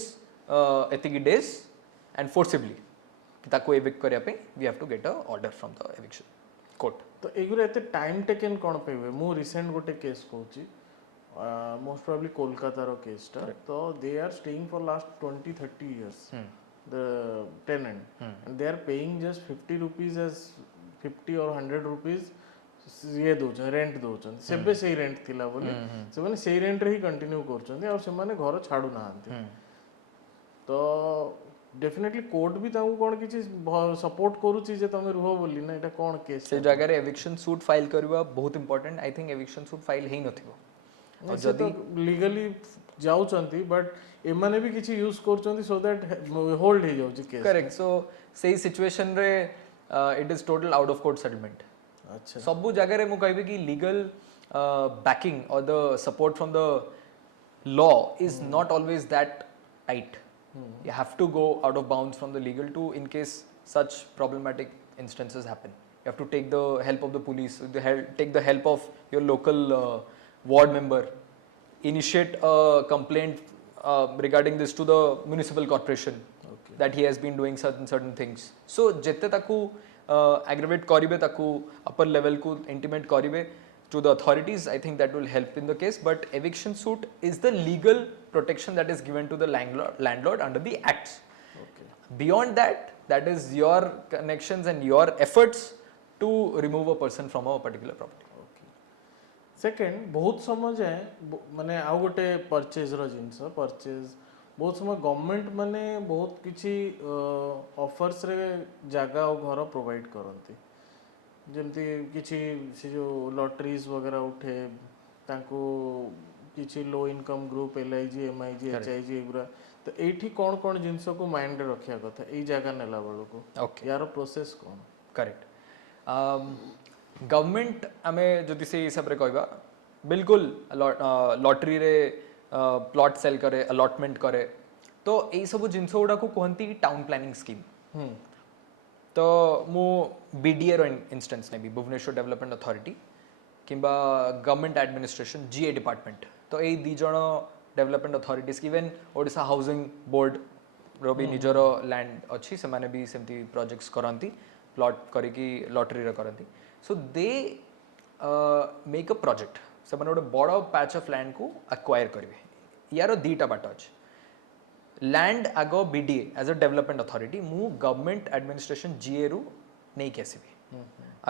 एतिकी days and forcibly कि ताको evict करिया पे we have to get a order from the eviction court. तो एगुरा एते टाइम टेकन कोन पे हुए मु रिसेंट गोटे केस कहूची मोस्ट प्रोबब्ली कोलकाता रो केस टा तो they are staying for last 20-30 years the tenant and they are paying just 50 rupees as 50 or 100 rupees ये दोचन रेंट दोचन सेबे सेही रेंट थिला बोली से माने सेही रेंट रे ही कंटिन्यू करचंदी और से माने घर छाडू नाहंती तो डेफिनेटली कोर्ट भी ताऊ कोन किछि सपोर्ट करूची जे तमे रुहो बोली ना एटा कोन केस से जगह रे एविक्शन सूट फाइल करबा बहुत important I think eviction suit file हेई नथिबो और जदी लीगली जाउचंती बट एमाने भी किछि यूज करचंती सो दैट होल्ड हे जाउची केस करेक्ट सो सेही सिचुएशन रे it is total out of court settlement अच्छा सब जगह रे मु कहबे कि लीगल बैकिंग और the support from the law is not always that tight you have to go out of bounds from the legal to in case such problematic instances happen you have to take the help of the police take the help of your local ward member initiate a complaint regarding this to the municipal corporation that he has been doing certain things so jette taku aggravate karibe taku upper level ku intimate karibe to the authorities I think that will help in the case but eviction suit is the legal protection that is given to the landlord under the acts beyond that is your connections and your efforts to remove a person from a particular property second बहुत समय जाए माने आउ गोटे परचेज रो जिंस परचेज बहुत समय गवर्नमेंट माने बहुत किछि ऑफर्स रे जागा और घर प्रोवाइड करंती जेमती किछि से जो लॉटरीज वगैरह उठे तांको किछि low income group LIG MIG HIG एगुरा तो एठी कोन कोन जिंस को माइंड रे रखिया कथा एई जागा नेला बेलो को ओके यार प्रोसेस कोन करेक्ट गवर्नमेंट आमे जदि से हिसाब रे कहबा बिल्कुल लॉटरी रे प्लॉट सेल करे अलॉटमेंट करे तो एई सब जिंस गुडा को कहंती टाउन प्लानिंग स्कीम तो मु बीडीए रो इंस्टेंस ने भी भुवनेश्वर डेवलपमेंट अथॉरिटी किंबा गवर्नमेंट एडमिनिस्ट्रेशन जीए डिपार्टमेंट तो एई दी जण development authorities even Odisha housing board रो भी निजरो लैंड अछि से माने भी सेमती प्रोजेक्ट्स करंती प्लॉट करी की लॉटरी रे करंती सो दे मेक अ प्रोजेक्ट से माने ओडे बड़ पैच ऑफ लैंड को एक्वायर करबे यारो दीटा बाट अछि लैंड आगो BDA as a development authority मु गवर्नमेंट एडमिनिस्ट्रेशन जीए रु नहीं कैसी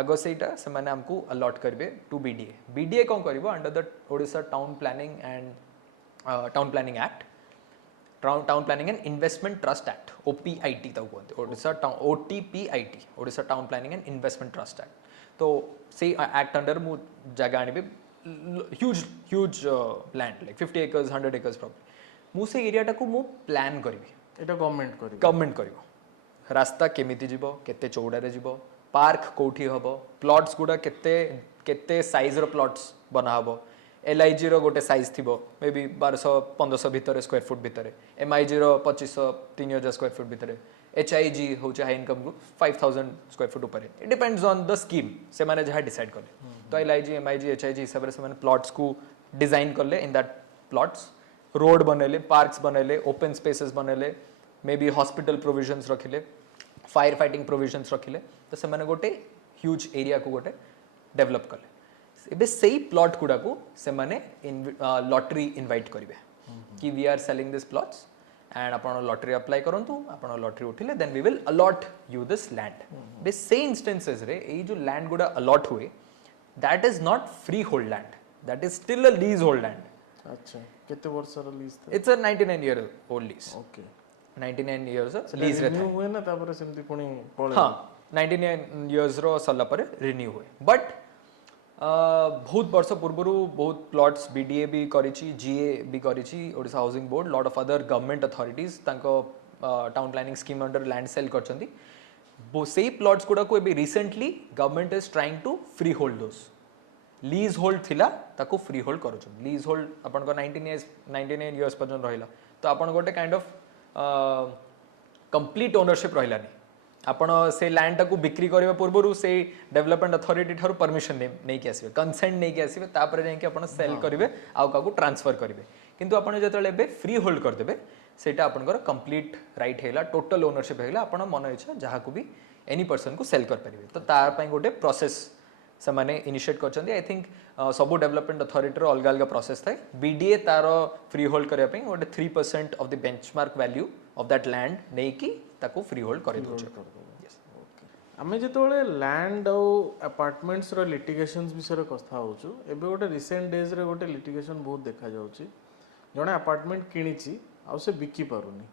आगो सेटा से माने हमको अलॉट करबे टू बीडीए बीडीए कोन करबो under the Odisha town planning and town planning act town planning and investment trust act OPIT तो कहते Odisha town OTPIT Odisha town planning and investment trust act तो से एक्ट अंडर मु जगह आनिबे huge land like 50 acres 100 acres property मु से एरिया को मु प्लान करबी एटा गवर्नमेंट करिवो रास्ता केमिति जीवो केते चौड़ा रे जीवो पार्क कोठी हबो प्लॉट्स गुडा केते साइज रो प्लॉट्स बना हबो एलआईजी रो गोटे साइज थिबो मे बी 1200-1500 भितर स्क्वायर फुट भितर एमआईजी रो 2500-3000 स्क्वायर फुट भितर एचआईजी होचे high income group 5000 square foot ऊपर it depends on the scheme से माने जहा डिसाइड करले तो एलआईजी एमआईजी एचआईजी हिसाब रे से माने प्लॉट्स को डिजाइन करले इन दैट प्लॉट्स रोड बनेले पार्क्स बनेले ओपन स्पेसेस बनेले मे बी हॉस्पिटल प्रोविजंस रखिले फायर फाइटिंग प्रोविजंस रखिले तो से माने गोटे ह्यूज एरिया को गोटे डेवलप कले एबे सेही प्लॉट गुडा को से माने लॉटरी इनवाइट करिवे कि we are selling this plots and आपण लॉटरी अप्लाई करंतु आपण लॉटरी उठिले then we will allot you this land बे से इंस्टेंसेस रे ए जो लैंड गुडा अलॉट हुए that is not free hold land that is still a lease hold land अच्छा कितने वर्ष रा लीज था it's a 99 year old lease okay 99 years lease रे रिन्यू हुए ना तापर सेमती पुनी पळे हां 99 years रो सल्ला पर रिन्यू हुए बट बहुत वर्ष पूर्व बहुत प्लॉट्स बीडीए भी करिछि जीए भी करिछि Odisha housing board lot of other government authorities तांको town planning scheme under land sale करछंती वो सेही प्लॉट्स गुडा को एबे recently government is trying to free hold those lease hold थिला ताको फ्री होल्ड करूछन लीज होल्ड अपन को 99 इयर्स पर्यंत रहिला तो अपन गोटे काइंड ऑफ कंप्लीट ओनरशिप रहिलानी आपण से लैंड टाको बिक्री करबा पूर्वरु से डेवलपमेंट अथॉरिटी थारु परमिशन नै कि आसीबे कंसेंट नै कि आसीबे तापर जाय कि आपण सेल करिवे आउ काकू ट्रांसफर करिवे किंतु आपण जेतले बे फ्री होल्ड कर देबे सेटा आपनकर कंप्लीट राइट हेला टोटल ओनरशिप हेला आपण मन इच्छा जहा को भी एनी पर्सन को सेल कर परिवे तो तार पई गोटे प्रोसेस से माने इनिशिएट करछन्ती आई थिंक सब डेवलपमेंट अथॉरिटी रो अलग अलग प्रोसेस थाए बीडीए तारो फ्री होल्ड करया पई गोटे 3% of the benchmark value of that land नै कि ताको फ्री होल्ड करि दोछ आमे जेतोळे लैंड और अपार्टमेंट्स रो लिटिगेशंस विषय कथा होछु एबे गोटे रिसेंट डेज रे गोटे लिटिगेशन बहुत देखा जाउची जणे अपार्टमेंट किणीची आ से बिकी पारुनी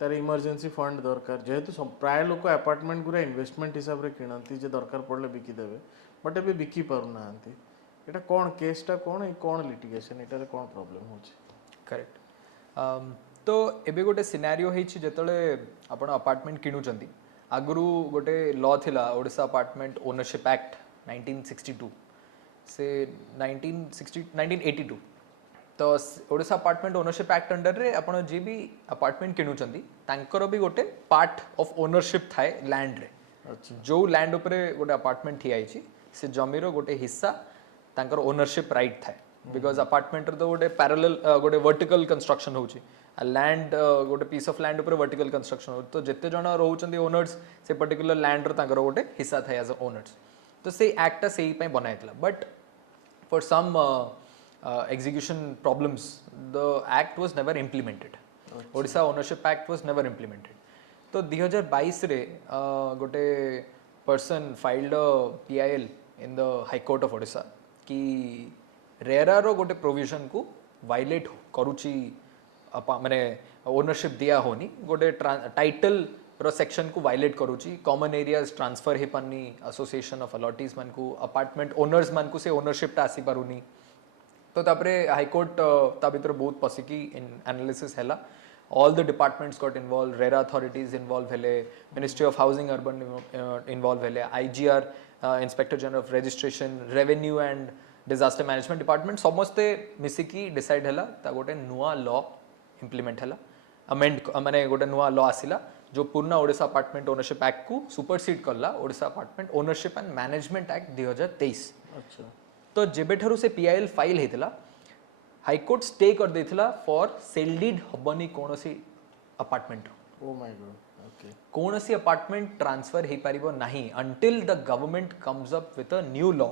तार इमरजेंसी फंड दरकार जेहेतु प्राय लोक अपार्टमेंट गुरा इन्वेस्टमेंट हिसाब रे किणंती जे दरकार पड़ले बिकी देबे बट एबे बिकी पारु नांती एटा कोन केसटा कोन लिटिगेशन एटारे कोन प्रॉब्लम होची करेक्ट तो एबे गोटे सिनेरियो हेछि जेतले आपण अपार्टमेंट किणुचंती आगुरु गोटे लॉ थिला ओडिशा अपार्टमेंट ओनरशिप एक्ट 1962 से 1982 तो Odisha apartment ownership act under रे आपण जे भी अपार्टमेंट किणुचंती तांकर भी गोटे पार्ट ऑफ ओनरशिप थाए लैंड रे अच्छा जो लैंड ऊपर गोटे अपार्टमेंट ठिया आइछि से जमीर गोटे हिस्सा तांकर ओनरशिप राइट थाए बिकॉज अपार्टमेंट तो गोटे पैरेलल गोटे वर्टिकल कंस्ट्रक्शन होछि लैंड गोटे पीस ऑफ लैंड ऊपर वर्टिकल कंस्ट्रक्शन हो तो जेते जण रहउचंदी ओनर्स से पर्टिकुलर लैंड रो तांकर गोटे हिस्सा थाए एज ओनर्स तो से एक्ट सेही पई बनाइतला but for some execution problems the act was never implemented Odisha ownership act was never implemented तो 2022 रे गोटे person filed a PIL in the High Court of Odisha कि रेरा रो गोटे provision को violate करूची माने ओनरशिप दिया होनी गोटे टाइटल रो सेक्शन को वायलेट करूची कॉमन एरियाज ट्रांसफर हे पानी एसोसिएशन ऑफ अलॉटीज मान को अपार्टमेंट ओनर्स मान को से ओनरशिप टा आसी पारुनी तो तापरे हाईकोर्ट ता भीतर बहुत पसिकी इन एनालिसिस हैला all the departments got involved RERA authorities involved हेले ministry of housing urban involved हेले IGR inspector general of registration revenue and disaster management department समस्ते मिसिकी डिसाइड हैला ता गोटे नुआ लॉ इंप्लीमेंट हैला अमेंड माने गोटे नुआ लॉ आसिला जो पूर्ण ओडिशा अपार्टमेंट ओनरशिप एक्ट को सुपरसीड करला Odisha apartment ownership and management act 2023 अच्छा तो जेबेठारु से पीआईएल फाइल हेतिला हाईकोर्ट स्टे कर देथिला फॉर सेल डीड हबनी कोनोसी apartment oh my god okay कोनोसी अपार्टमेंट ट्रांसफर हे परिबो नाही until the government comes up with a new law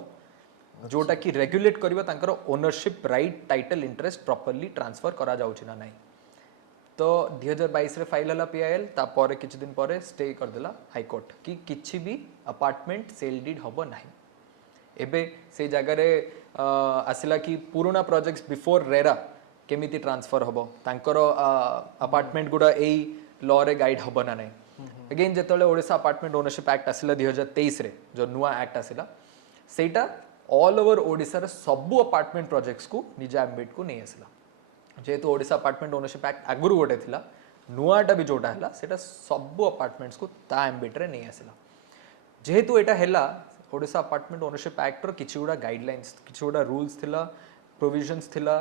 जोटा कि रेगुलेट करबा तांकर ownership right title interest properly transfer करा जाउछि ना नाही तो 2022 रे फाइल हला पीआईएल ता परे किछ दिन परे स्टे कर देला हाईकोर्ट कि किछि भी अपार्टमेंट सेल डीड हबो नाही एबे से जगह रे आसिला कि पुराना प्रोजेक्ट्स बिफोर रेरा केमिति ट्रांसफर हबो तांकर अपार्टमेंट गुडा एई लॉ रे गाइड हबो ना नै अगेन जेतले ओडिशा अपार्टमेंट ओनरशिप एक्ट आसिला 2023 रे जो नुआ एक्ट आसिला सेटा ऑल ओवर ओडिसा रे सब अपार्टमेंट प्रोजेक्ट्स को निजा एम्बिट को नै आसिला जेतु ओडिशा अपार्टमेंट ओनरशिप एक्ट आगुरु गोटे थिला नुआटा भी जोटा हला सेटा सब अपार्टमेंट्स को ता एम्बिट रे नै आसिला जेतु एटा हला ओडिशा अपार्टमेंट ओनरशिप एक्ट रो किछि गुडा गाइडलाइंस किछि गुडा रूल्स थिला प्रोविजंस थिला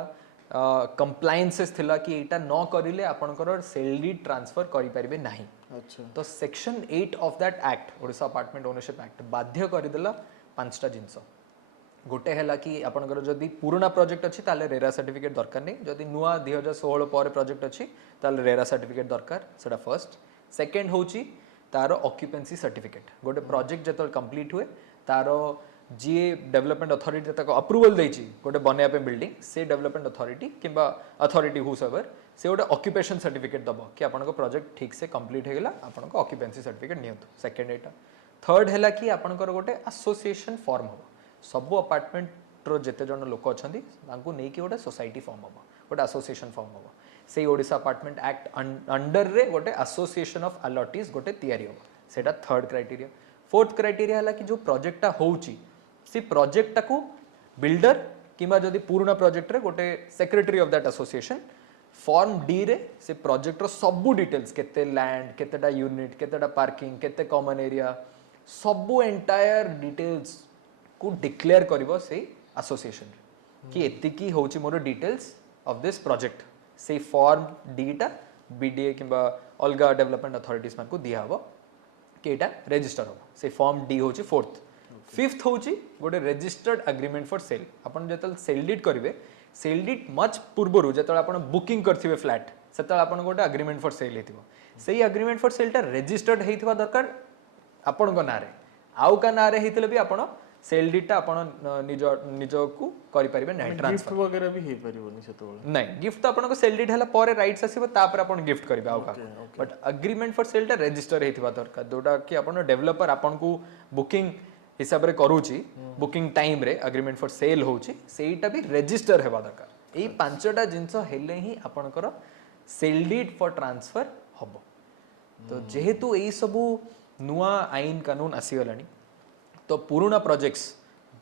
कंप्लायंसेस थिला कि एटा न करिले आपनकर सेल डीड ट्रांसफर करि परिबे नाही अच्छा तो section 8 of that act Odisha apartment ownership act बाध्य करि देला पांचटा जिंस गोटे हैला कि आपनकर जदी पुराना प्रोजेक्ट अछि ताले रेरा सर्टिफिकेट दरकार नै जदी नुआ 2016 पर प्रोजेक्ट अछि ताले रेरा सर्टिफिकेट दरकार सेटा फर्स्ट सेकंड होची तारो ऑक्युपेंसी सर्टिफिकेट गोटे प्रोजेक्ट जतल कंप्लीट हुए तारो जी डेवलपमेंट अथॉरिटी तक अप्रूवल देछि गोटे बनया पे बिल्डिंग से डेवलपमेंट अथॉरिटी किबा अथॉरिटी हुसएवर से गोटे ऑक्युपेशन सर्टिफिकेट दबो कि आपनको प्रोजेक्ट ठीक से कंप्लीट हे गेला आपनको ऑक्युपेंसी सर्टिफिकेट नियंतु सेकंड एटा थर्ड हैला कि आपनकर गोटे एसोसिएशन फॉर्म हो सब अपार्टमेंट रो जेते जण लोक अछंती तांको नै कि गोटे सोसाइटी फॉर्म हो गोटे एसोसिएशन फॉर्म हो से ओडिशा अपार्टमेंट एक्ट अंडर रे गोटे एसोसिएशन ऑफ अलॉटीज गोटे तयारी हो सेटा थर्ड क्राइटेरिया फोर्थ क्राइटेरिया हला कि जो प्रोजेक्टटा होउची से प्रोजेक्टटा को बिल्डर किबा जदी पूर्ण प्रोजेक्ट रे गोटे secretary of that association form D रे से प्रोजेक्ट रो सब डिटेल्स केते लैंड केतेटा यूनिट केतेटा पार्किंग केते कॉमन एरिया सब एंटायर डिटेल्स को डिक्लेयर करिवो से एसोसिएशन कि एतिकी होची more details of this project से फॉर्म डीटा बीडीए किंबा अलगा डेवलपमेंट अथॉरिटीज मान को दिया हबो कि एटा रजिस्टर हबो से फॉर्म डी होची फोर्थ फिफ्थ होची गोटे रजिस्टर्ड एग्रीमेंट फॉर सेल अपन जतल सेल डीड करिवे सेल डीड मच पूर्वरु जतल अपन बुकिंग करथिबे फ्लैट सेतल अपन गोटे एग्रीमेंट फॉर सेल हेतिबो सेही एग्रीमेंट फॉर सेल टा रजिस्टर्ड हेतिबा दरकार अपन को नारे आउ का नारे हेतिले भी अपन सेल डीटा अपन निज निज को करि परिबे नै ट्रांसफर गिफ्ट वगैरह भी हे परिबोनी सेतोळे नै गिफ्ट तो अपन को सेल डीड हला परे राइट्स आसीबो तापर अपन गिफ्ट करिबे आउ का बट एग्रीमेंट फॉर सेल टा रजिस्टर हेतिबा दरकार जोटा कि अपन डेवलपर अपन को बुकिंग हिसाब रे करूची बुकिंग टाइम रे एग्रीमेंट फॉर सेल होची सेईटा भी रजिस्टर हेबा दरकार एई पांचटा जिंस हेले ही आपनकर सेल डीड फॉर ट्रांसफर हबो तो जेहेतु एई सबु नुआ आईन कानून आसी गलानी तो पुराना प्रोजेक्ट्स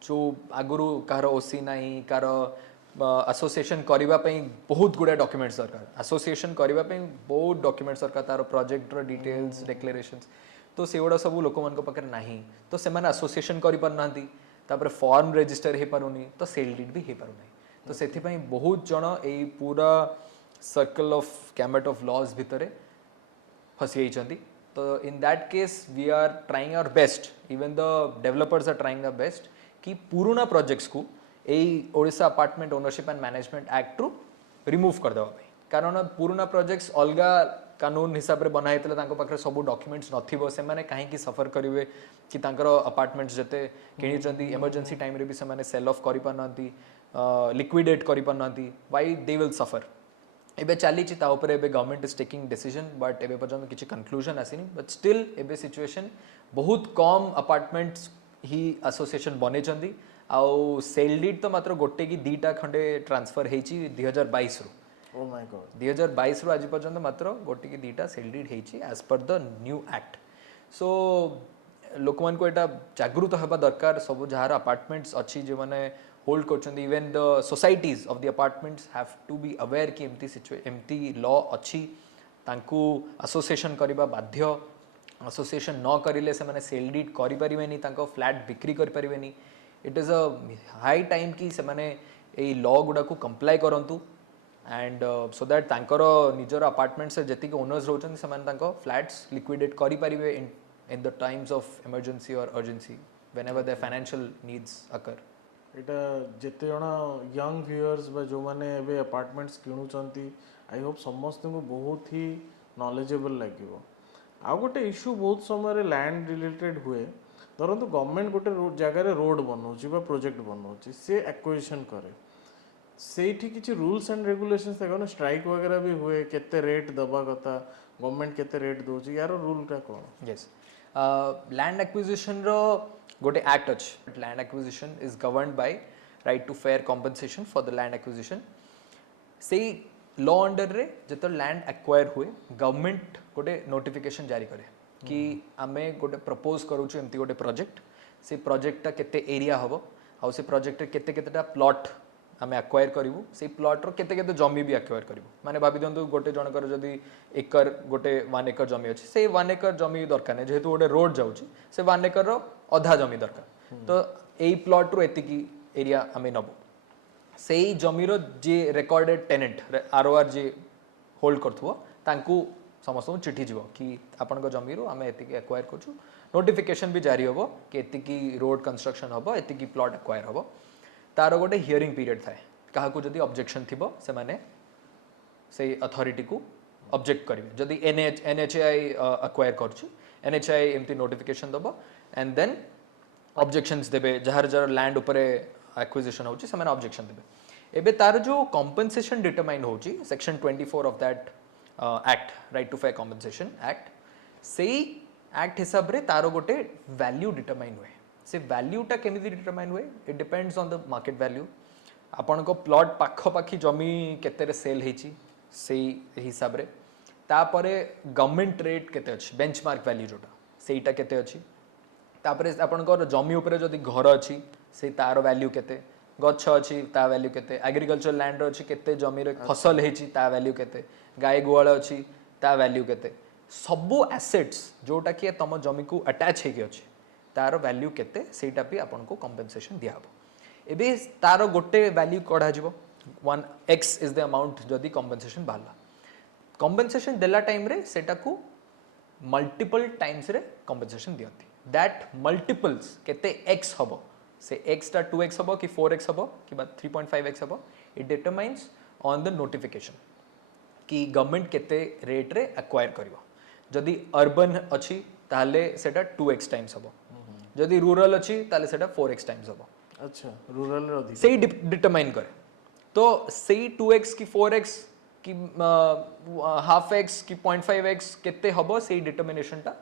जो आगुरु कार ओसी नाही कार एसोसिएशन करबा पई बहुत गुडा डॉक्यूमेंट्स दरकार एसोसिएशन करबा पई बहुत डॉक्यूमेंट्स दरकार तार प्रोजेक्ट रो डिटेल्स डिक्लेरेशंस तो सेगुड़ा सब लोक मान पाखे नाही तो से एसोसिएशन करि पार नांती तापर फॉर्म रजिस्टर हे पारुनी तो सेल डीड भी हे पारु नाही तो सेथि पई बहुत जण एई पूरा circle of gamut of laws भितरे फसी जाइछंती तो in that case we are trying our best even the developers are trying the best कि पुराना प्रोजेक्ट्स को एई Odisha apartment ownership and management act रु रिमूव कर देबा पई कारण पुराना प्रोजेक्ट्स अलगा कानून हिसाब रे बना हेतले तांको पाखरे सब डॉक्यूमेंट्स नथिबो से माने काहे की सफर करिवे कि तांकर अपार्टमेंट्स जते किनिचंती इमरजेंसी टाइम रे भी से माने सेल ऑफ करि पानांती लिक्विडेट करि पानांती व्हाई दे विल सफर एबे चली ता ऊपर एबे government is taking decision but एबे पर्यंत किछि कंक्लूजन आसीनी बट स्टिल एबे सिचुएशन बहुत कम अपार्टमेंट्स ही एसोसिएशन बने चंदी आउ सेल डीड तो मात्र गोटे की दीटा खंडे ट्रांसफर हेची 2022 रु ओ माय गॉड 2022 रु आज पर्यंत मात्र गोटे की दीटा सेल डीड हेची as per the new act so लोक मान को एटा जागृत हेबा दरकार सब जहार अपार्टमेंट्स अच्छी जो माने होल्ड करछंदी even the societies of the apartments have to be aware कि एमती लॉ अच्छी तांकू एसोसिएशन करबा बाध्य एसोसिएशन न करिले से माने सेल डीड करि परिबेनी तांको फ्लैट बिक्री करि परिबेनी it is a high time कि से माने ए लॉ गुडा को कंप्लाई करंतु एंड सो दैट तांकर निजर अपार्टमेंट से जति ओनर्स रहउछन से माने तांको फ्लैट्स लिक्विडेट करि परिबे in the times of emergency और urgency whenever there financial needs occur एटा जेते जण यंग व्यूअर्स बा जो माने एबे अपार्टमेंट्स किणुचंती आई होप समस्त को बहुत ही नॉलेजेबल लागिवो आ गोटे इश्यू बहुत समय लैंड रिलेटेड हुए धरतु गवर्नमेंट गोटे जगह रोड बनाऊँच प्रोजेक्ट बनाऊँच से एक्विजिशन करे सेठी किछि रूल्स एंड रेगुलेशंस देखो ना स्ट्राइक वगैरह भी हुए केते रेट दबा कथा गवर्नमेंट केते रेट दोची यार रूल का कोन यस लैंड एक्विजिशन रो गोटे एक्ट अछि land acquisition is governed by right to fair compensation for the land acquisition से लॉ अंडर रे जत लैंड एक्वायर हुए गवर्नमेंट गोटे नोटिफिकेशन जारी करे कि आमे गोटे प्रपोज करूछु एमती गोटे प्रोजेक्ट से प्रोजेक्टटा केते एरिया हबो आ से प्रोजेक्ट केते केतेटा प्लॉट आमे एक्वायर करिवु से प्लॉट रो केते केते जमी भी एक्वायर करिवु माने भाबी दंतु गोटे जनकर जदी एकर गोटे 1 एकर जमी अछि से 1 एकर जमी दरकार नै जेहेतु गोटे रोड जाउछि से 1 एकर रो आधा जमी दरकार तो एई प्लॉट रो एतिकी एरिया आमे नबो सेई जमी रो जे रिकॉर्डेड टेनेंट आरओआर जे होल्ड करथुवो तांकू समस्त चिठी जीव कि आपण जमी रो आमे एतिकी एक्वायर करछु नोटिफिकेशन भी जारी होबो कि एतिकी रोड कंस्ट्रक्शन होबो एतिकी प्लॉट एक्वायर होबो तार गोटे हियरिंग पीरियड थाए क्या जदि ऑब्जेक्शन थिबो से माने से अथॉरिटी को ऑब्जेक्ट करिवे जदि एनएचआई एक्वायर करछु एनएचआई एमती नोटिफिकेशन दबो एंड देन ऑब्जेक्शंस देबे जहार जहार लैंड ऊपर एक्विजिशन होछि से माने ऑब्जेक्शन देबे एबे तार जो कॉम्पेंसेशन डिटरमाइन होछि section 24 of that act right to fair compensation act सेई एक्ट हिसाब रे तार गोटे वैल्यू डिटरमाइन हुए से वैल्यूटा केमिति डिटरमाइन हुए it depends on the market value आपण को प्लॉट पाखपाखी जमी केते सेल हेची से हिसाब रे तापरे गवर्नमेंट रेट केते अछि बेंचमार्क वैल्यू जोटा सेटा केते अछि तापरे आपण को जमी ऊपर जदी घर अछि से तार वैल्यू केते गछ अछि ता वैल्यू केते एग्रीकल्चर लैंड अछि केते जमी रे फसल हेची ता वैल्यू केते गाय गुआल अछि ता वैल्यू केते सबु एसेट्स जोटा कि तम जमी को अटैच हे के अछि तार वैल्यू केते सेटा भी आपन को कंपेंसेशन दिया हबो एबे तार गोटे वैल्यू कढा जिवो 1x इज द अमाउंट जदी कंपेंसेशन बाला कंपेंसेशन देला टाइम रे सेटा को मल्टीपल टाइम्स रे कंपेंसेशन दियंती दैट मल्टीपल्स केते x हबो से x टा 2x हबो कि 4x हबो कि 3.5x हबो it determines on the notification कि गवर्नमेंट केते रेट रे एक्वायर करिवो जदि अर्बन अछि ताले सेटा 2x टाइम्स हबो जदि रूरल अछि ताले सेटा 4x टाइम्स हबो अच्छा रूरल रे अधिक सेही डिटरमाइन करे तो सेही 2x की 4x कि हाफ x कि 0.5x केते हबो सेही डिटरमिनेशन टा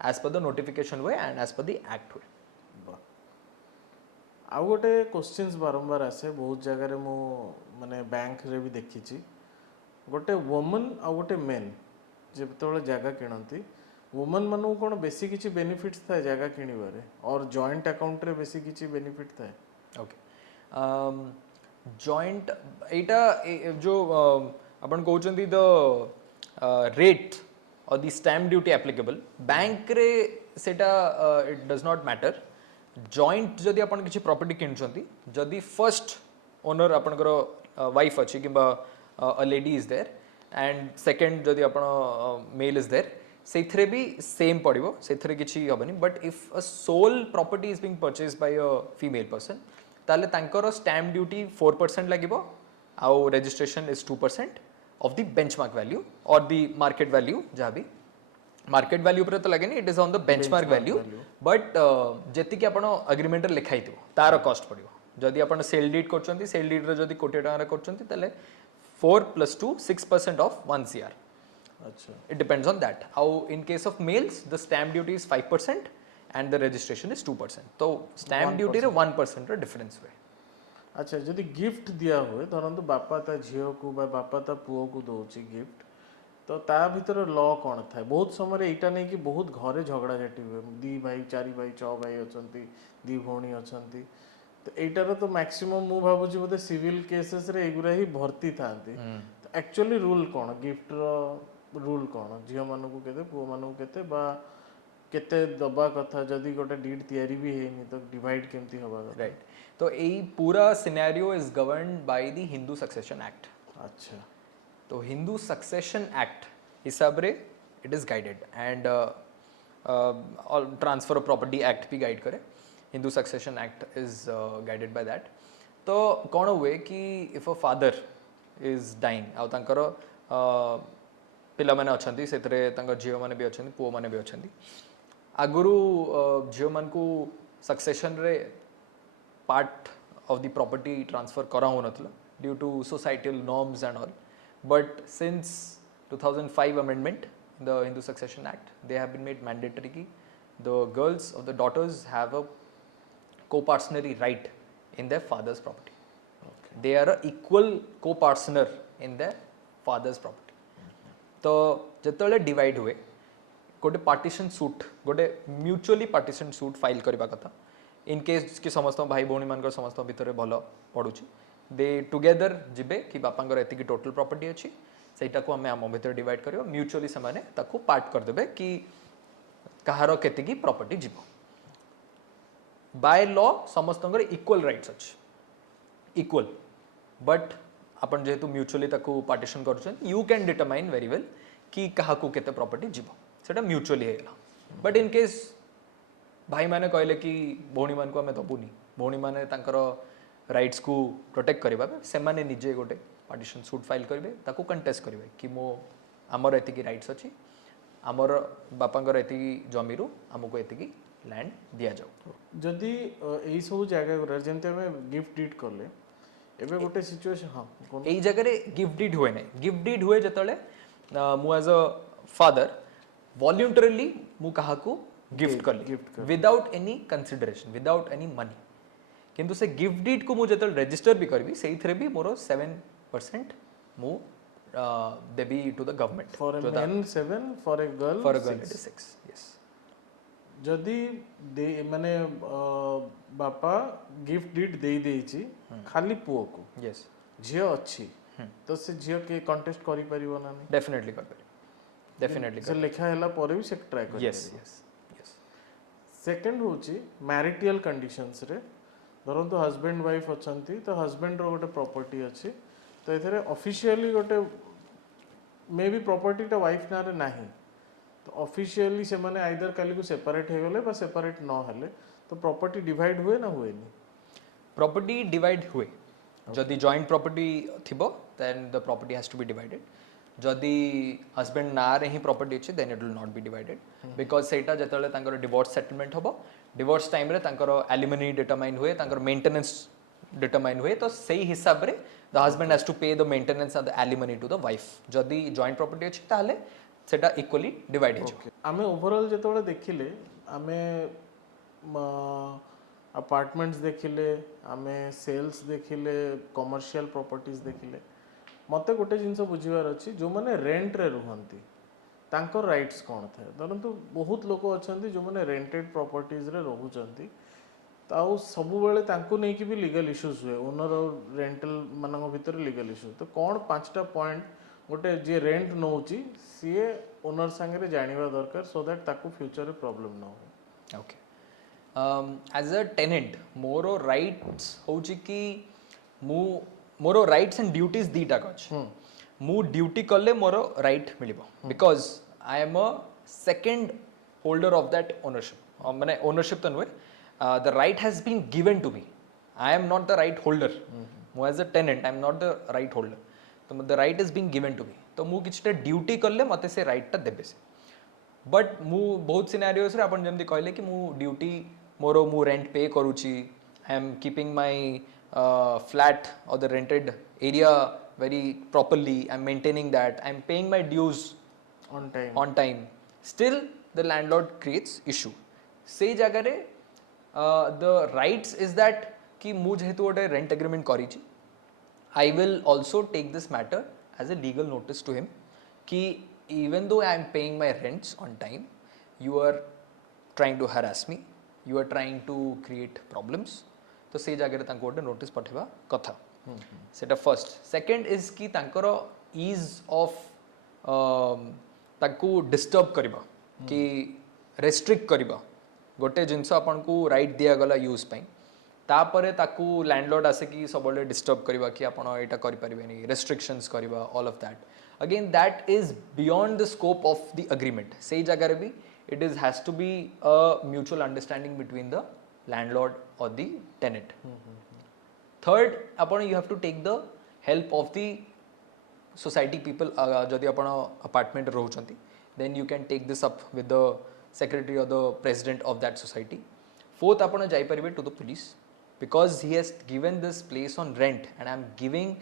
as per the notification way and as per the act way आ गोटे क्वेश्चंस बारंबार आसे बहुत जगह रे मो माने बैंक रे भी देखिछि गोटे वुमन आ गोटे मेन जेतବେଳେ ଜାଗା କିଣନ୍ତି वुमन ମାନଙ୍କୁ କ'ଣ ବେଶୀ କିଛି ବେନିଫିट्स ଥାଏ ଜାଗା କିଣିବାରେ और जॉइंट अकाउंट रे बेसी କିଛି बेनिफिट ଥାଏ ओके जॉइंट एटा जो अपन कहउचंदी द रेट और the stamp duty applicable bank रे सेटा it does not matter joint जदि अपन किछि प्रॉपर्टी किनचंती जदि फर्स्ट ओनर आपनकर वाइफ अछि किबा a lady is there and second जदि आपण मेल इज देयर सेथरे भी सेम पड़िबो सेथरे किछि हबनी but if a sole property is being purchased by a female person ताले तांकर स्टैम्प ड्यूटी 4% लागिबो आउ registration is 2% of the benchmark value और द मार्केट वैल्यू जहाँ भी मार्केट वैल्यू पर तो लगे it is on the benchmark value but जेति कि आपण एग्रीमेंट लिखाई थिबो तार कॉस्ट पड़िबो जदि आपण सेल डीड करचंती सेल डीड रे जदि कोटी टाका रे करचंती ताले 4 + 2 6% of 1 CR. अच्छा It depends on that. How in case of males, the stamp duty is 5% and the registration is 2%. तो stamp duty रे 1% रे difference हुए. अच्छा जदि गिफ्ट दिया हुए धरंतु बापा ता झियो को बा बापा ता पुओ को दोची गिफ्ट तो ता भीतर लॉ कोन थाए बहुत समय एटा नै कि बहुत घरे झगड़ा झाटी हुए दी भाई चारि भाई छ भाई अछंती दी भौणी अछंती तो एटार तो मैक्सिमम मु भाबुची बोधे सिविल केसेस रे एगुरा ही भर्ती थांती तो एक्चुअली रूल कोन गिफ्ट रो रूल कोन झियो मानु को केते पुओ मानु को केते बा केते दबा कथा जदि गोटे डीड तयारी भी हेनी तो डिवाइड केमती होबा राइट तो ए पूरा scenario is governed by the Hindu succession act अच्छा तो हिंदू सक्सेशन एक्ट हिसाब रे it is guided and transfer of property act भी गाइड करे Hindu succession act is guided by that तो कौन हुए कि if a father is dying आउ तांकर पिला माने अछंती सेतरे तांकर झियो माने भी अछंती पुओ माने भी अछंती आगुरु झियो मान को सक्सेशन रे part of the property transfer करा हो नथला due to societal norms and all but since 2005 amendment in the Hindu Succession Act they have been made mandatory ki the girls or the daughters have a co-partnership right in their father's property. Okay. They are a equal co-partner in their father's property. तो जतले डिवाइड हुए गोटे पार्टीशन सूट गोटे म्यूचुअली पार्टीशन सूट फाइल करबा कथा इन केस कि समस्त भाई भौणी मानकर समस्त भितर भल पड़ुची दे टुगेदर जिबे कि बापांकर एतिकी टोटल प्रॉपर्टी अछि सेटा को हमें आम भितर डिवाइड करियो म्यूचुअली से माने ताको पार्ट कर देबे कि कहार केतिकी प्रॉपर्टी जिवो बाय लॉ समस्तंकर इक्वल राइट्स अछि इक्वल बट अपन जेहेतु म्यूचुअली ताको पार्टीशन करछन you can determine very well कि कहा को केते प्रॉपर्टी जिवो सेटा म्यूचुअली हेला बट इन केस भाई माने कहले कि भौणी मान को हमें दबुनी भौणी माने तांकर राइट्स को प्रोटेक्ट करबा से माने निजे गोटे पार्टीशन सूट फाइल करेंगे ताको कंटेस्ट करेंगे कि मो आमर एतिकी राइट्स अच्छी आमर बापांकर एतिकी जमीरु आमको एतिकी लैंड दिया जाऊ जदि एई सब जगह गुरा जेंते हमें गिफ्ट डीड करले एबे गोटे सिचुएशन हां कोन एई जगह रे गिफ्ट डीड हुए नै गिफ्ट डीड हुए जतले मु एज अ फादर वॉलंटरली मु कहा को गिफ्ट करली without any consideration without any money किंतु से गिफ्ट डीड को मु जतल रजिस्टर भी करबी सेही थरे भी मोर 7% मु देबी to the government for a man 7 for a girl 6 yes जदि दे माने बापा गिफ्ट डीड दे देछि खाली पुओ को यस झियो अछि तो से झियो के कंटेस्ट करि परिबो ना डेफिनेटली कर परिबो डेफिनेटली से लिखा हैला पर भी से ट्राई कर यस यस यस सेकेंड होची मैरिटल कंडीशंस रे धरंतु हस्बैंड वाइफ अछंती तो हस्बैंड रो गोटे प्रॉपर्टी अछि तो एथरे ऑफिशियली गोटे मे बी प्रॉपर्टीटा वाइफ नारे नाही तो ऑफिशियली से माने आइदर काली को सेपरेट हो गले बा सेपरेट न हेले तो प्रॉपर्टी डिवाइड हुए ना हुए नहीं प्रॉपर्टी डिवाइड हुए जदि जॉइंट प्रॉपर्टी थिबो then the property has to be divided जदि हस्बैंड ना रे ही प्रॉपर्टी अछि then it will not be divided because सेटा जतले तांकर डिवोर्स सेटलमेंट होबो डिवोर्स टाइम रे तांकर एलिमनी डिटरमाइन हुए तांकर मेंटेनेंस डिटरमाइन हुए तो सही हिसाब रे the husband has to pay the maintenance and the alimony to the wife जदि जॉइंट प्रॉपर्टी अछि ताले सेटा इक्वली डिवाइड हो आमे ओवरऑल जेतोले देखिले आमे अपार्टमेंट्स देखिले आमे सेल्स देखिले कमर्शियल प्रॉपर्टीज देखिले मते गोटे जिनस बुझिबार अछि जो माने रेंट रे रुहंती तांकर राइट्स कोन थे धरंतु बहुत लोक अछंती जो माने रेंटेड प्रॉपर्टीज रे रहुचंती ताऊ सबु बेले तांको नै कि भी लीगल इश्यूज हुए ओनर और रेंटल मानक भीतर लीगल इश्यू तो कोन पांचटा पॉइंट गोटे जे रेंट नौची सीए ओनर संगे जानिबा दरकार सो दैट ताको फ्यूचर रे प्रॉब्लम न हो ओके एज अ टेनेंट मोर राइट्स होची कि मु मोर राइट्स एंड ड्यूटीज दीटा कछ मु ड्यूटी कले मोर राइट मिलिबो because I am a second holder of that ownership माने ओनरशिप तो नुए the right has been given to me I am not the right holder मु as a tenant I am not the right holder तो the right is been given to me तो मु किछटा ड्यूटी कले मते से राइट देबे से बट मु बहुत सिनेरियोस रे अपन जेमति कहले कि मु ड्यूटी मोरो मु रेंट पे करूची I am keeping my flat और the rented area very properly, I'm maintaining that, I'm paying my dues on time still the landlord creates issue से जगह रे the rights is that कि मु जेहेतु गोटे रेंट एग्रीमेंट करिछि I will also take this matter as a legal notice to him कि even though I am paying my rents on time you are trying to harass me you are trying to create problems तो से जगह रे तांको गोटे नोटिस पठेबा कथा सेटा फर्स्ट सेकंड इज कि तांकर इज ऑफ ताकू डिस्टर्ब करबा कि रेस्ट्रिक्ट करबा गोटे जिंस आपन को राइट दिया गला यूज पई तापरे ताकू लैंडलॉर्ड आसे कि सबले डिस्टर्ब करबा कि आपन एटा करि परिबेनी रेस्ट्रिक्शंस करबा all of that again that is beyond the scope of the agreement से जगह रे भी it is has to be a mutual understanding between the landlord और द टेनेंट थर्ड अपन you have to take the help of the society people जदि अपन अपार्टमेंट रहउचंती then you can take this up with the secretary और the president of that society fourth अपन जाई परिबे to the police because he has given this place on rent and I am giving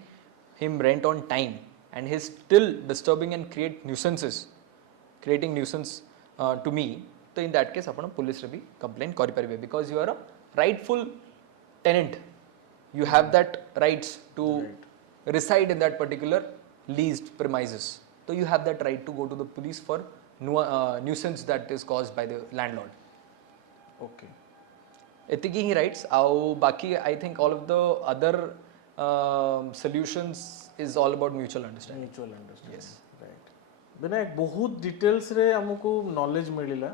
him rent on time and he is still disturbing and creating nuisance to me तो इन दैट केस अपन पुलिस रे भी कंप्लेन करि परिबे because you are a rightful tenant you have that rights to reside in that particular leased premises so you have that right to go to the police for nuisance that is caused by the landlord okay etiki hi rights au baki I think all of the other solutions is all about mutual understanding yes right Vinayak बहुत डिटेल्स रे हमको नॉलेज मिलिला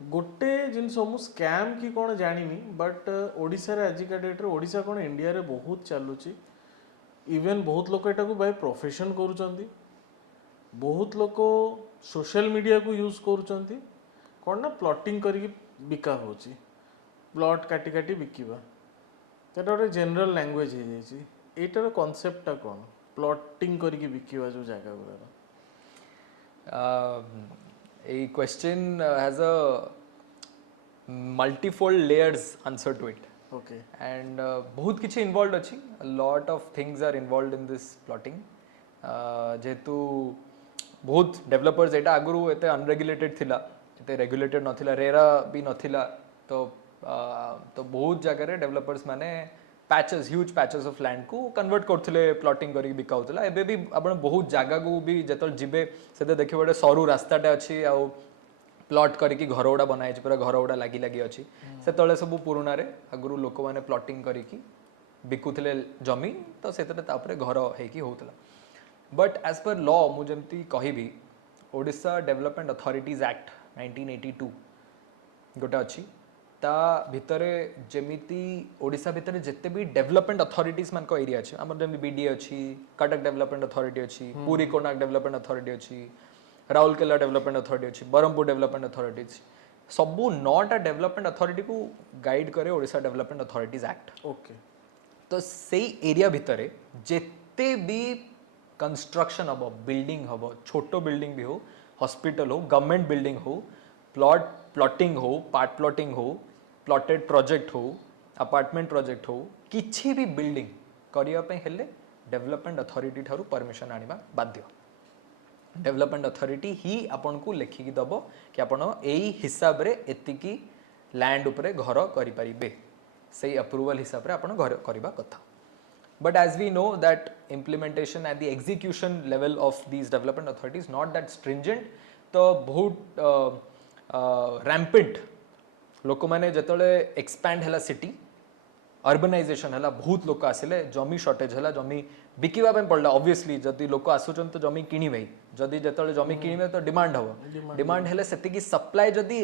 गोटे जिनस मु स्कैम की कौन जानिनी बट ओडिशा रे आजिका डेट रे ओडिशा कौन इंडिया रे बहुत चलुची इवन बहुत लोक एटा को बाय प्रोफेशन करूचंती बहुत लोक सोशल मीडिया को यूज करूचंती कौन ना प्लॉटिंग करके बिका होची प्लॉट काटी काटी बिकिबा तेटा रे जनरल लैंग्वेज हे जाईची एटार कांसेप्टटा कौन प्लॉटिंग करके बिकिबा जो जगह गुरा a question has a multifold layers answer to it okay and बहुत किछि involved अछि a lot of things are involved in this plotting जेतु बहुत डेवलपर्स एटा आगुरु एते अनरेगुलेटेड थिला एते रेगुलेटेड नथिला रेरा भी नथिला तो बहुत जगह रे डेवलपर्स माने patches huge patches of land को कन्वर्ट करथिले प्लॉटिंग करी बिकाउतला एबे भी आपण बहुत जागा को भी जेतल जिबे सेते देखि बडे सरू रास्ताटा अछि आ प्लॉट करिकी घरओडा बनाइ छै पूरा घरओडा लागी लागी अछि सेतले सब पुरुना रे अगरु लोक माने प्लॉटिंग करिकी बिकुथिले जमी तो सेतरे तापरे घर हेकी होतला बट एज पर लॉ मु जेमती कहिबी ओडिशा डेवलपमेंट अथॉरिटीज एक्ट 1982 गोटा अछि ତା ଭିତରେ ଯେମିତି ଓଡ଼ିଶା ଭିତରେ ଯେତେ ବି ଡେଭଲପମେଣ୍ଟ ଅଥରିଟିଜ୍ ମାନଙ୍କ ଏରିଆ ଅଛି ଆମର ଯେମିତି ବିଡି ଅଛି କଟକ ଡେଭଲପମେଣ୍ଟ ଅଥରିଟି ଅଛି ପୁରୀ କୋଣାର୍କ ଡେଭଲପମେଣ୍ଟ ଅଥରିଟି ଅଛି ରାଉରକେଲା ଡେଭଲପମେଣ୍ଟ ଅଥରିଟି ଅଛି ବ୍ରହ୍ମପୁର ଡେଭଲପମେଣ୍ଟ ଅଥରିଟି ଅଛି ସବୁ 9ଟା ଡେଭଲପମେଣ୍ଟ ଅଥରିଟି को गाइड करे Odisha development authorities act okay तो सेई एरिया भितरे जेते भी कंस्ट्रक्शन हम बिल्डिंग हम छोट बिल्डिंग भी हो हॉस्पिटल हो गवर्नमेंट बिल्डिंग हो प्लॉटिंग हो पार्ट प्लॉटिंग हो प्लॉटेड प्रोजेक्ट हो अपार्टमेंट प्रोजेक्ट हो किछि भी बिल्डिंग करिया पे हेले डेवलपमेंट अथॉरिटी ठारू परमिशन आनिबा बाध्य डेवलपमेंट अथॉरिटी ही आपन को लेखिकी दबो कि आपण एई हिसाब रे एतिकी लैंड उपरे घर करि परिबे सही अप्रूवल हिसाब रे आपण घर करबा कथा but as we know that implementation at the execution level of these development authorities not that stringent तो बहुत रैम्पेंट लोक माने जतले एक्सपैंड हला सिटी अर्बनाइजेशन हला बहुत लोक आसिले जमी शॉर्टेज हला जमी बिकिबा पे पड़ला ऑब्वियसली जदि लोक आसुचन तो जमी किनिबे जदि जतले जमी किनिबे तो डिमांड हबो डिमांड हेले सेति की सप्लाई जदि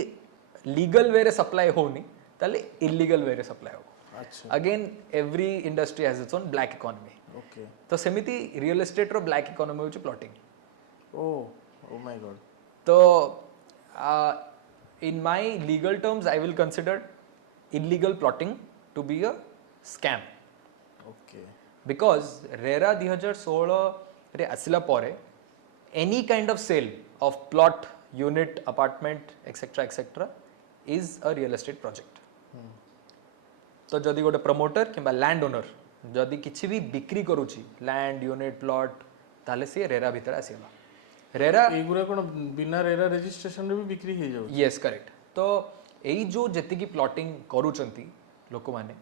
लीगल वे रे सप्लाई होनी ताले इलीगल वे रे सप्लाई हो अच्छा again every industry has its own black economy okay तो सेमिति रियल एस्टेट रो ब्लैक इकोनॉमी होची प्लॉटिंग ओ माय गॉड तो in my legal terms I will consider illegal plotting to be a scam okay because RERA 2016 रे आसिला परे any kind of sale of plot unit apartment etcetera is a real estate project तो जदि गोटे प्रमोटर किंबा लैंड ओनर जदि किछि भी बिक्री करूची लैंड यूनिट प्लॉट ताले से रेरा भीतर आसीला रेरा एगुरा कोन बिना रेरा रजिस्ट्रेशन रे भी बिक्री हे जाउ यस करेक्ट तो एई जो जति की प्लॉटिंग करूचंती लोक माने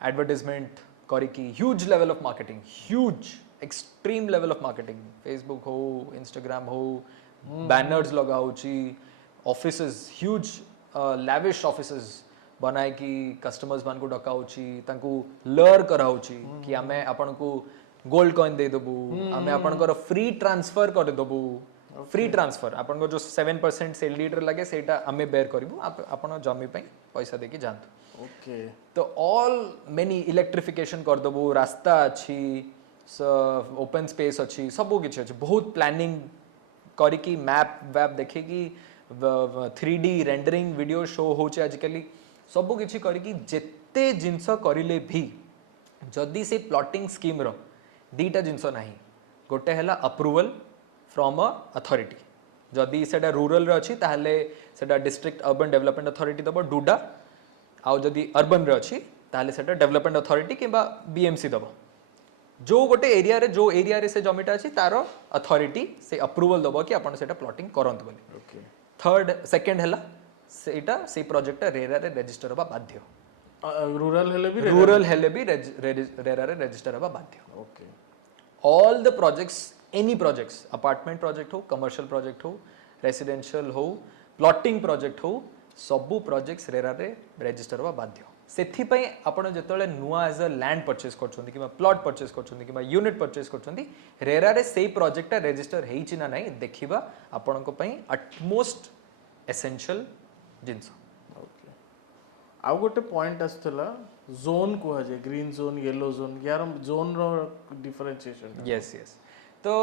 एडवर्टाइजमेंट करिकी huge level of marketing huge extreme level of marketing Facebook हो इंस्टाग्राम हो बैनर्स लगा होची ऑफिसेस ह्यूज लैविश ऑफिसेस बनाए कि कस्टमर्स मान को डका होची तांकू लर करा होची कि हमें आपन को गोल्ड कॉइन दे दबु हमें आपन को फ्री ट्रांसफर कर दबु फ्री ट्रांसफर आपन को जो 7% सेल लीडर लगे सेटा हमें बेयर करबु आपन जमी पई पैसा देके जानतो ओके तो ऑल मेनी इलेक्ट्रिफिकेशन कर दबु रास्ता अछि ओपन स्पेस अछि सब किछ अछि बहुत प्लानिंग करिकी मैप वैप देखे कि 3D रेंडरिंग वीडियो शो होचे आजकल सब किछि करिकी जेते जिंस करिले भी जदी से प्लॉटिंग स्कीम रो दीटा जिंस नाही गोटे हला अप्रूवल फ्रॉम अ अथॉरिटी जदी सेटा रूरल रे अछि ताहले सेटा डिस्ट्रिक्ट अर्बन डेवलपमेंट अथॉरिटी दबो डूडा आउ जदी अर्बन रे अछि ताहले सेटा डेवलपमेंट अथॉरिटी किबा बीएमसी दबो जो गोटे एरिया रे से जमीटा अछि तारो अथॉरिटी से अप्रूवल दबो कि आपण सेटा प्लॉटिंग करंत बोली ओके थर्ड सेकंड हला सेटा से प्रोजेक्ट रेरा रे रजिस्टर होबा बाध्य रूरल हेले भी रेरा रे रजिस्टर होबा बाध्य okay all the projects any projects apartment project हो कमर्शियल प्रोजेक्ट हो रेसिडेंशियल हो प्लॉटिंग प्रोजेक्ट हो सबु प्रोजेक्ट्स रेरा रे रजिस्टर होबा बाध्य सेथि पई आपण जेतले नुआ एज अ लैंड परचेस करछोंती किबा प्लॉट परचेस करछोंती किबा यूनिट परचेस करछोंती रेरा रे सेही प्रोजेक्ट रजिस्टर हेइची ना नाही देखिबा आपण को पई अटमोस्ट एसेंशियल जिंस ओके आउ गोटे पॉइंट आसतला जोन को जे ग्रीन जोन येलो जोन यार जोन रो डिफरेंशिएशन यस यस तो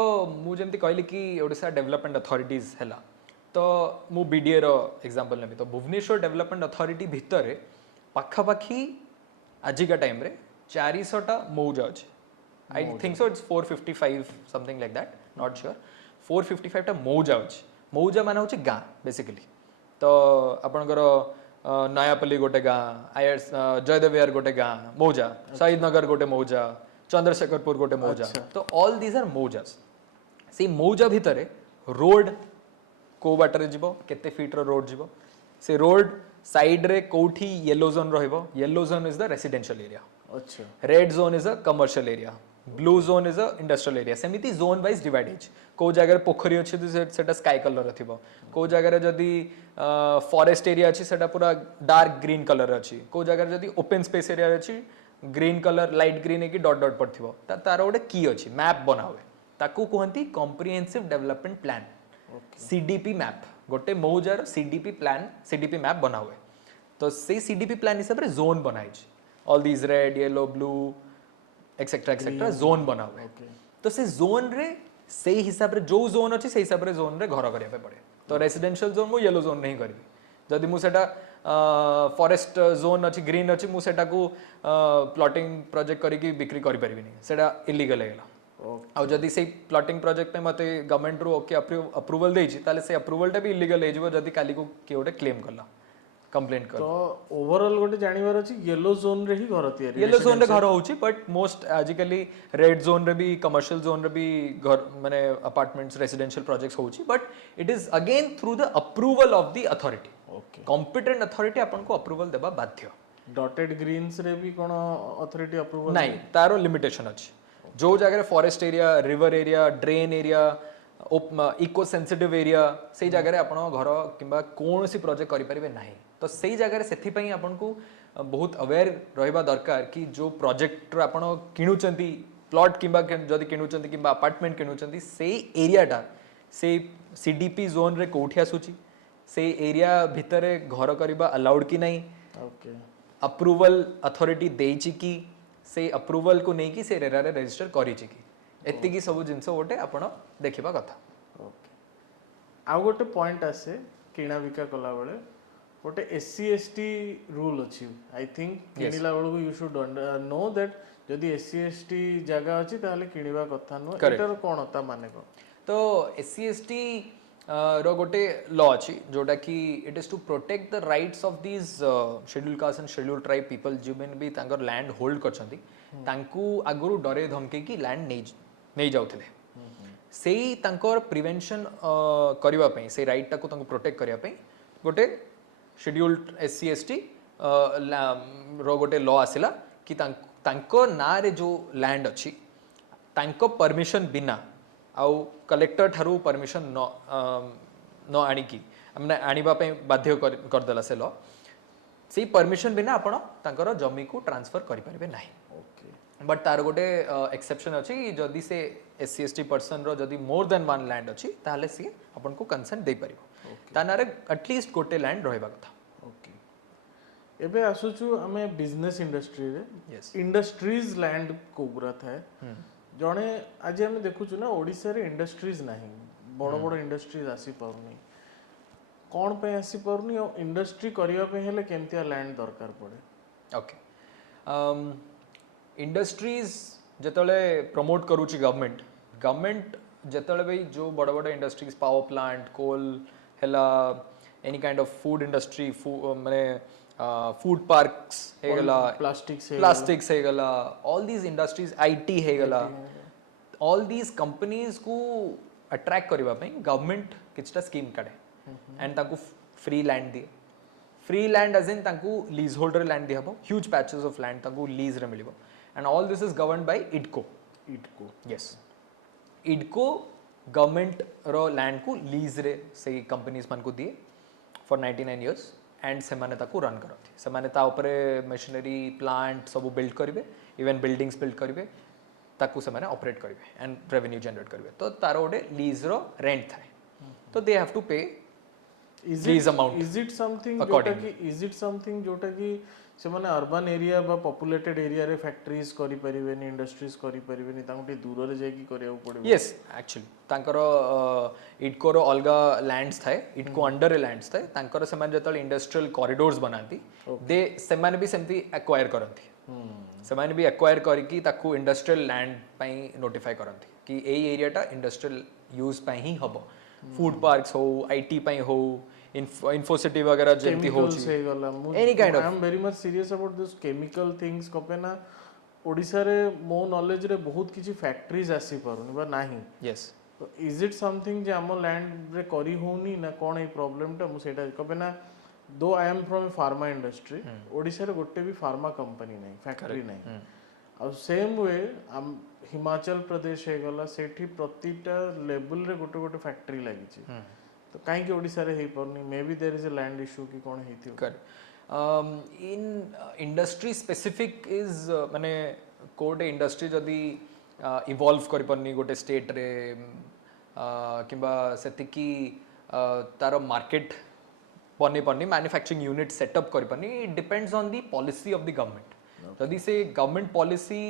मु जेमती कहली कि ओडिशा डेवलपमेंट अथॉरिटीज हैला तो मु बीडीए रो एग्जांपल नेबी तो भुवनेश्वर डेवलपमेंट अथॉरिटी भितरे पाखापाखी आजिका टाइम रे 400 टा मौजा अछि I think so it's 455 something like that not sure 455 टा मौजा अछि मौजा माने होछि गां बेसिकली तो आपनकर नयापल्ली गोटे गां आयर्स जयदेव विहार गोटे गां मौजा शहीद नगर गोटे मौजा चंद्रशेखरपुर गोटे मौजा तो ऑल दीज आर मौजास से मौजा भितरे रोड को बाटर जीवो केते फीट रो रोड जीवो से रोड साइड रे कोठी येलो जोन रहइबो yellow zone is the residential area अच्छा red zone is a commercial area blue zone is a industrial area सेमिति जोन वाइज डिवाइड हेच को जगह रे पोखरी अछि सेटा स्काई कलर रथिबो को जगह रे जदी फॉरेस्ट एरिया अछि सेटा पूरा डार्क ग्रीन कलर अछि को जगह रे जदी ओपन स्पेस एरिया अछि ग्रीन कलर लाइट ग्रीन है कि डॉट डॉट पड़थिबो तार गोटे की अछि मैप बना हुए ताकू कहंती comprehensive development plan CDP map गोटे मौजार सीडीपी प्लान सीडीपी मैप बना हुए तो से सीडीपी प्लान हिसाब रे जोन बनाई छी all these red yellow blue etcetera zone बना हुए ओके तो से जोन रे से हिसाब रे जो जोन अछि से हिसाब रे जोन रे घर करिया पे पड़े तो रेसिडेंशियल जोन मु येलो जोन नहीं करबी जदि मु सेटा फॉरेस्ट जोन अछि ग्रीन अछि मु सेटा को प्लॉटिंग प्रोजेक्ट करिकी बिक्री करि परिबी नहीं सेटा इलीगल हेला ओके आ जदि से प्लॉटिंग प्रोजेक्ट पे मते गवर्नमेंट रो ओके अप्रूवल देछि ताले से अप्रूवल टा भी इलीगल हे जबो जदि काली को के ओटे क्लेम करला कंप्लेंट कर तो ओवरऑल गोटे जानिबार अछि येलो जोन रे ही घर तयारी येलो जोन रे घर होउछि बट मोस्ट आजिकली रेड जोन रे भी कमर्शियल जोन रे भी घर माने अपार्टमेंट्स रेसिडेंशियल प्रोजेक्ट्स होउछि but it is again through the approval of the authority okay competent authority आपन को अप्रूवल देबा बाध्य डॉटेड ग्रीन्स रे भी कोन अथॉरिटी अप्रूवल नहीं तारो लिमिटेशन अछि जो जगह forest area river area drain area eco sensitive area से जगह रे आपण घर किंबा कोनोसी प्रोजेक्ट करि परिबे नाही तो सेई जगह सेथि पई आपन को बहुत अवेयर रहबा दरकार कि जो प्रोजेक्ट रो आपण किणुचंती प्लॉट किंबा जदि किणुचंती किंबा अपार्टमेंट किणुचंती सेई एरियाटा से सीडीपी जोन रे कोठी आसुची से एरिया भितरे घर करबा अलाउड कि नहीं ओके अप्रूवल अथॉरिटी देइची कि से अप्रूवल को नहीं कि से रेरा रे रजिस्टर करिची कि एत्तिकी सब जिंस गोटे आपण देखिबा कथा ओके आ गोटे पॉइंट आसे किणा बिका कला बेले गोटे एससी एसटी रूल अछि आई थिंक किनिला बेलू यू शुड नो दैट जदि एससी एसटी जगह अछि ताले किनिबा कथा नो एटार कोन ता माने को तो एससी एसटी रो गोटे लॉ अछि जोटा कि it is to protect the rights of these schedule caste and schedule tribe people जो मेन भी तांकर लैंड होल्ड करछंती तांकू आगुरु डरे धमके कि लैंड नहीं जाउथिले सेई तांकर प्रिवेंशन करबा पई से राइट टाको तांको प्रोटेक्ट करबा पई गोटे शेड्यूल्ड एससी एसटी रो गोटे लॉ आसिला कि तांको ना रे जो लैंड अछि तांको परमिशन बिना आउ कलेक्टर ठारू परमिशन न आनिकी हमने आनिबा पे बाध्य कर देला से लॉ से परमिशन बिना आपण तांकर जमी को ट्रांसफर करि परिबे नाही ओके बट तार गोटे एक्सेप्शन अछि जदि से एससी एसटी पर्सन रो जदि मोर देन वन लैंड अछि ताले से आपण को कंसेंट दे परिबो तानारे एटलीस्ट गोटे लैंड रहबा कथा ओके एबे आसुचु हमें बिजनेस इंडस्ट्री रे यस इंडस्ट्रीज लैंड कोबरा थाए जणे आज हम देखुछु ना ओडिसा रे इंडस्ट्रीज नाही बड़ बड़ इंडस्ट्रीज आसी पाउनी कोन पे आसी पाउनी और इंडस्ट्री करिया पे हेले केमतिया लैंड दरकार पड़े ओके इंडस्ट्रीज जतले प्रमोट करूची गवर्नमेंट जतले भी जो बड़ बड़ इंडस्ट्रीज पावर प्लांट कोल हेला any kind of food industry माने फूड पार्क्स हेगला प्लास्टिक्स हेगला ऑल दीज इंडस्ट्रीज आईटी हेगला ऑल दीज कंपनीज को अट्रैक्ट करबा पई गवर्नमेंट किछटा स्कीम काढे एंड ताकू फ्री लैंड दिए फ्री लैंड एज इन ताकू लीज होल्डर लैंड दिहबो ह्यूज पैचेस ऑफ लैंड ताकू लीज रे मिलिबो and all this is governed by IDCO yes IDCO government रो लैंड को लीज रे से कंपनीज मान को दिए फॉर 99 इयर्स एंड से माने ताकू रन करथि से माने ता ऊपर मशीनरी प्लांट सब बिल्ड करिवे इवन बिल्डिंग्स बिल्ड करिवे ताकू से माने ऑपरेट करिवे एंड रेवेन्यू जनरेट करिवे तो तारो ओडे लीज रो रेंट थाए तो दे हैव टू पे lease amount is it something जोटा कि से माने अर्बन एरिया बा पॉपुलेटेड एरिया रे फैक्ट्रीज करि परिबेनी इंडस्ट्रीज करि परिबेनी तांटे दूर रे जाई कि करिया पड़िबो यस एक्चुअली तांकर इडको रो अलगा लैंड्स थाए इडको अंडर लैंड्स थाए तांकर से माने जतल इंडस्ट्रियल कॉरिडोर्स बनाती दे से माने भी सेमती एक्वायर करंती से माने भी एक्वायर करकी ताकू इंडस्ट्रियल लैंड पई नोटिफाई करंती कि एई एरियाटा इंडस्ट्रियल यूज पई ही हबो फूड पार्क्स हो आईटी पई हो इन्फोसिटी वगैरह जेमती हो any kind of I am very much serious about this chemical things कपेना ओडिसा रे मो नॉलेज रे बहुत किछि फैक्ट्रीज आसी पारुनी बा नाही यस तो इज इट समथिंग जे हम लैंड रे करी होनी ना कोन ए प्रॉब्लम टा मु सेटा कपेना दो I am from pharma industry Odisha रे गोटे भी फार्मा कंपनी नहीं फैक्ट्री नहीं और सेम वे हिमाचल प्रदेश हे गला सेठी प्रतिटा लेवल रे गोटे गोटे फैक्ट्री लागि छि तो काहे कि ओडिसा रे हे परनी maybe there is a land issue कि कोन हेतियो कर इन इंडस्ट्री स्पेसिफिक इज माने कोटे इंडस्ट्री जदी इवॉल्व करि परनी गोटे स्टेट रे किबा सेति कि तार मार्केट बनी पानी मैन्युफैक्चरिंग यूनिट सेटअप कर पानी it depends on the policy of the government जदि से गवर्नमेंट पॉलिसी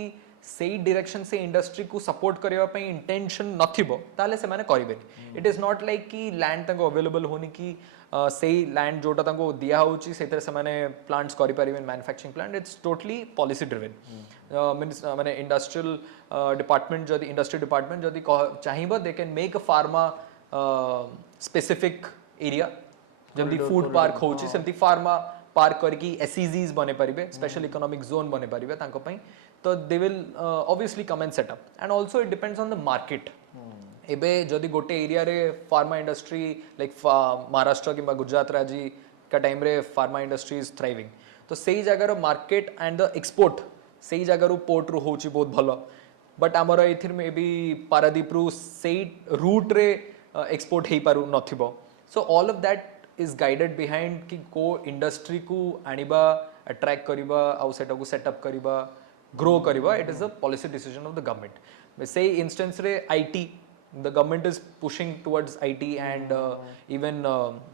सेई डायरेक्शन से इंडस्ट्री को सपोर्ट करबा पई इंटेंशन नथिबो ताले से माने करिबेनी इट इज नॉट लाइक कि लैंड तंको अवेलेबल होनी कि सेई लैंड जोटा तंको दिया होची सेतरे से माने प्लांट्स करि परिबेन manufacturing plant it's totally policy driven means माने इंडस्ट्रियल डिपार्टमेंट जदि इंडस्ट्री डिपार्टमेंट जदि चाहिबो they can make a pharma specific area जल्दी फूड पार्क होची सेमती फार्मा पार्क करके एसईजीज बने परिबे स्पेशल इकोनॉमिक जोन बने परिबे तांको पई तो they will obviously come and set up and also it depends on the market एबे जदि गोटे एरिया रे फार्मा इंडस्ट्री लाइक महाराष्ट्र किंबा गुजरात राज्य का टाइम रे फार्मा इंडस्ट्री इज थ्राइविंग तो सेही जगार मार्केट एंड द एक्सपोर्ट सेही जगार पोर्ट रु होची बहुत भलो बट आमर एथिर मे बी पारादीप रु सेही रूट रे एक्सपोर्ट हेई पारु नथिबो so all of that is guided behind कि को इंडस्ट्री को आनिबा अट्रैक्ट करिबा आउ सेटा को सेटअप करिबा ग्रो करिबा it is a policy decision of the government से इंस्टेंस रे IT the government is pushing towards IT and even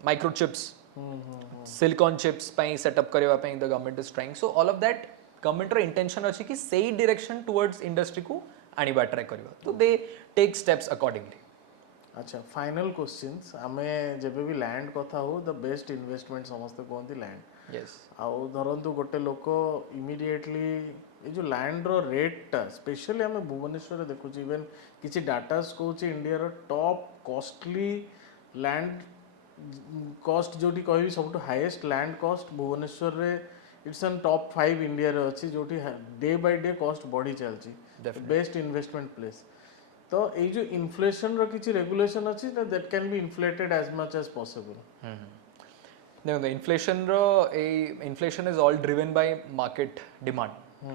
microchips silicon chips पई सेटअप करिबा पई the government is trying so all of that government रो इंटेंशन अछि कि सेही डायरेक्शन टुवर्ड्स इंडस्ट्री को आनिबा अट्रैक्ट करिबा तो दे टेक स्टेप्स अकॉर्डिंगली अच्छा फाइनल क्वेश्चंस आमे जेबे भी लैंड कथा हो द बेस्ट इन्वेस्टमेंट समस्त कहते लैंड यस आउ धरंतु गोटे लोक इमिडिएटली ये जो लैंड रो रेट स्पेशली आमे भुवनेश्वर रे देखु इवन किछि डाटास कहूछि इंडिया रो टॉप कॉस्टली लैंड कॉस्ट जोटी कहबी सबटु हाईएस्ट लैंड कॉस्ट भुवनेश्वर रे इट्स एन टॉप 5 इंडिया रे अछि जोटी डे बाय डे कॉस्ट बढ़ी चलछि बेस्ट इन्वेस्टमेंट प्लेस तो ये जो इन्फ्लेशन रो किछि रेगुलेशन अछि that can be inflated as much as possible no the inflation is all driven by market demand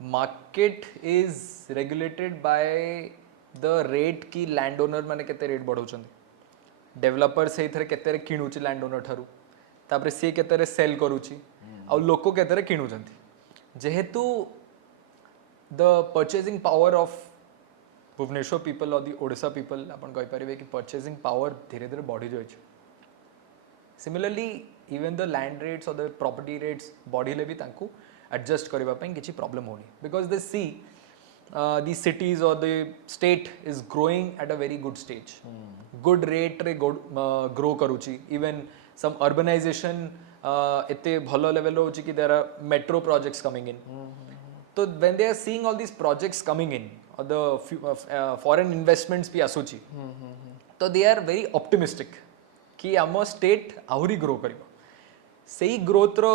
market is regulated by the rate की landowner माने केते रेट बढ़ौछन डेवलपर से इथरे केते रे किणुची landowner ठारू तापरे से केते रे सेल करूची आ लोको केते रे किणुचंती जेहेतु the purchasing power of Bhubaneswar people or the Odisha people अपन कहि परिबे कि purchasing power धीरे धीरे बढ़ी जाय छै similarly even the land rates और द प्रॉपर्टी रेट्स बढ़िले भी तांकू एडजस्ट करबा पई किछि प्रॉब्लम होनी because they see the cities और the state is growing at a very good stage good rate रे ग्रो करूची इवन सम अर्बनाइजेशन एते भलो लेवल होची कि there are metro projects coming in तो when they are seeing all this projects coming in और द फॉरेन इन्वेस्टमेंट्स भी आसुची तो दे आर वेरी ऑप्टिमिस्टिक कि आम स्टेट आहरी ग्रो करिबो सेही ग्रोथ रो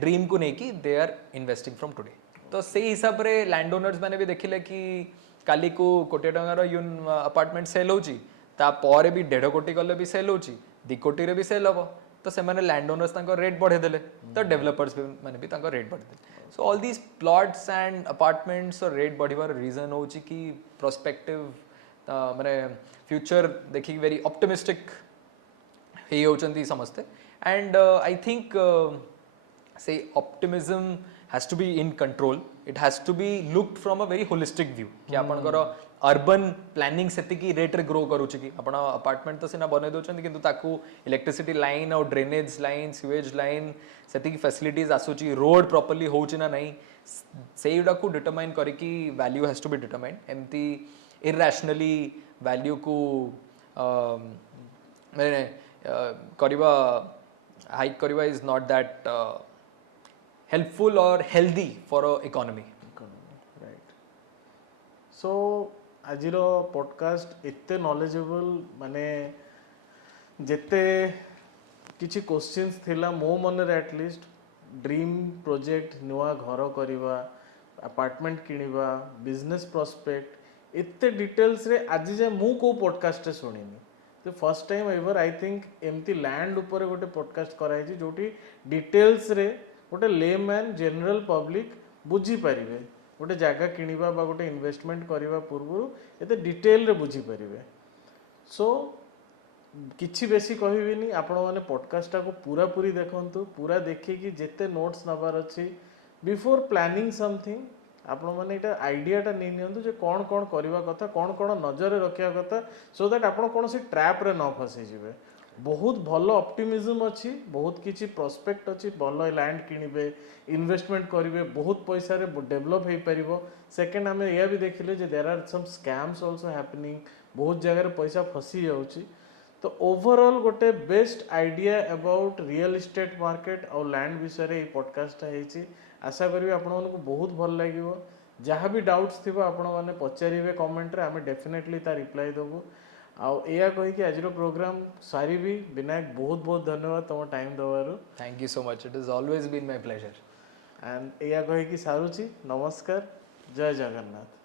ड्रीम को नेकी they are investing from today तो सेही हिसाब रे लैंड ओनर्स माने भी देखिले कि काली को कोटी टंगार यून अपार्टमेंट सेल होची ता परे भी 1.5 कोटी गले भी सेल होची 2 कोटी रे भी सेल हबो तो से माने लैंड ओनर्स तांको रेट बढ़े देले तो डेवलपर्स माने भी तांको रेट बढ़े देले so all these plots and apartments और रेट बढ़िबार रीजन होची कि प्रोस्पेक्टिव माने फ्यूचर देखि वेरी ऑप्टिमिस्टिक हे होचंती समझते एंड आई थिंक से optimism has to be in control it has to be looked from a very holistic view कि आपनकर अर्बन प्लानिंग सेति की रेट रे ग्रो करूची कि आपण अपार्टमेंट तो सिना बने दोचंती किंतु ताकू इलेक्ट्रिसिटी लाइन और ड्रेनेज लाइन सीवेज लाइन सेति की फैसिलिटीज आसुची रोड प्रॉपर्ली होची ना नहीं सेइडा को डिटरमाइन करे कि value has to be determined एमती इरैशनली वैल्यू को मैंने करिबा हाइक करिबा इज नॉट दैट हेल्पफुल और healthy for a economy right so आजिर पॉडकास्ट एते नॉलेजेबल माने जेते किछि क्वेश्चंस थिला मो मन रे एटलीस्ट ड्रीम प्रोजेक्ट नुआ घर करिबा अपार्टमेंट किनिबा बिजनेस प्रोस्पेक्ट एते डिटेल्स रे आज जे मु को पॉडकास्ट रे सुनिनी तो first time ever I think एमती लैंड ऊपर गोटे पॉडकास्ट कराई जोटी डिटेल्स रे गोटे लेमैन जनरल पब्लिक बुझी पारिबे गोटे जगह किनिबा बा गोटे इन्वेस्टमेंट करबा पूर्व एते डिटेल रे बुझी पारिबे सो किछि बेसी कहबिनी आपण माने पॉडकास्ट को पूरा पूरी देखंतु पूरा देखि कि जेते नोट्स नबार अछि बिफोर प्लानिंग समथिंग आपण माने एटा आइडियाटा नै नियंतु जे कोन करबा कथा कोन नजर रखिया कथा सो दैट आपण कोनोसी ट्रैप रे न फसी जिवे बहुत भल ऑप्टिमिज्म अच्छी, बहुत किछि प्रोस्पेक्ट अच्छी, भल लैंड किनिबे, इन्वेस्टमेंट करिवे, बहुत पैसा रे डेवलप हो पारिबो। सेकंड आमे या भी देखिले जे there are some scams also happening, बहुत जगह रे पैसा फसी जाउची। तो ओवरऑल गोटे best idea about real estate market और लैंड विषय रे पॉडकास्ट है। आशा करी आपण मानक बहुत भल लगिवो। जहाँ भी डाउट्स थिबो आपण माने पचारिबे कमेंट रे, आमे डेफिनेटली ता रिप्लाई देबो। आउ या कहि आज प्रोग्राम सारी भी विनायक बहुत बहुत धन्यवाद तुम टाइम दबार। Thank you so much, it is always been my pleasure. And या कहि सारूची, नमस्कार, जय जगन्नाथ।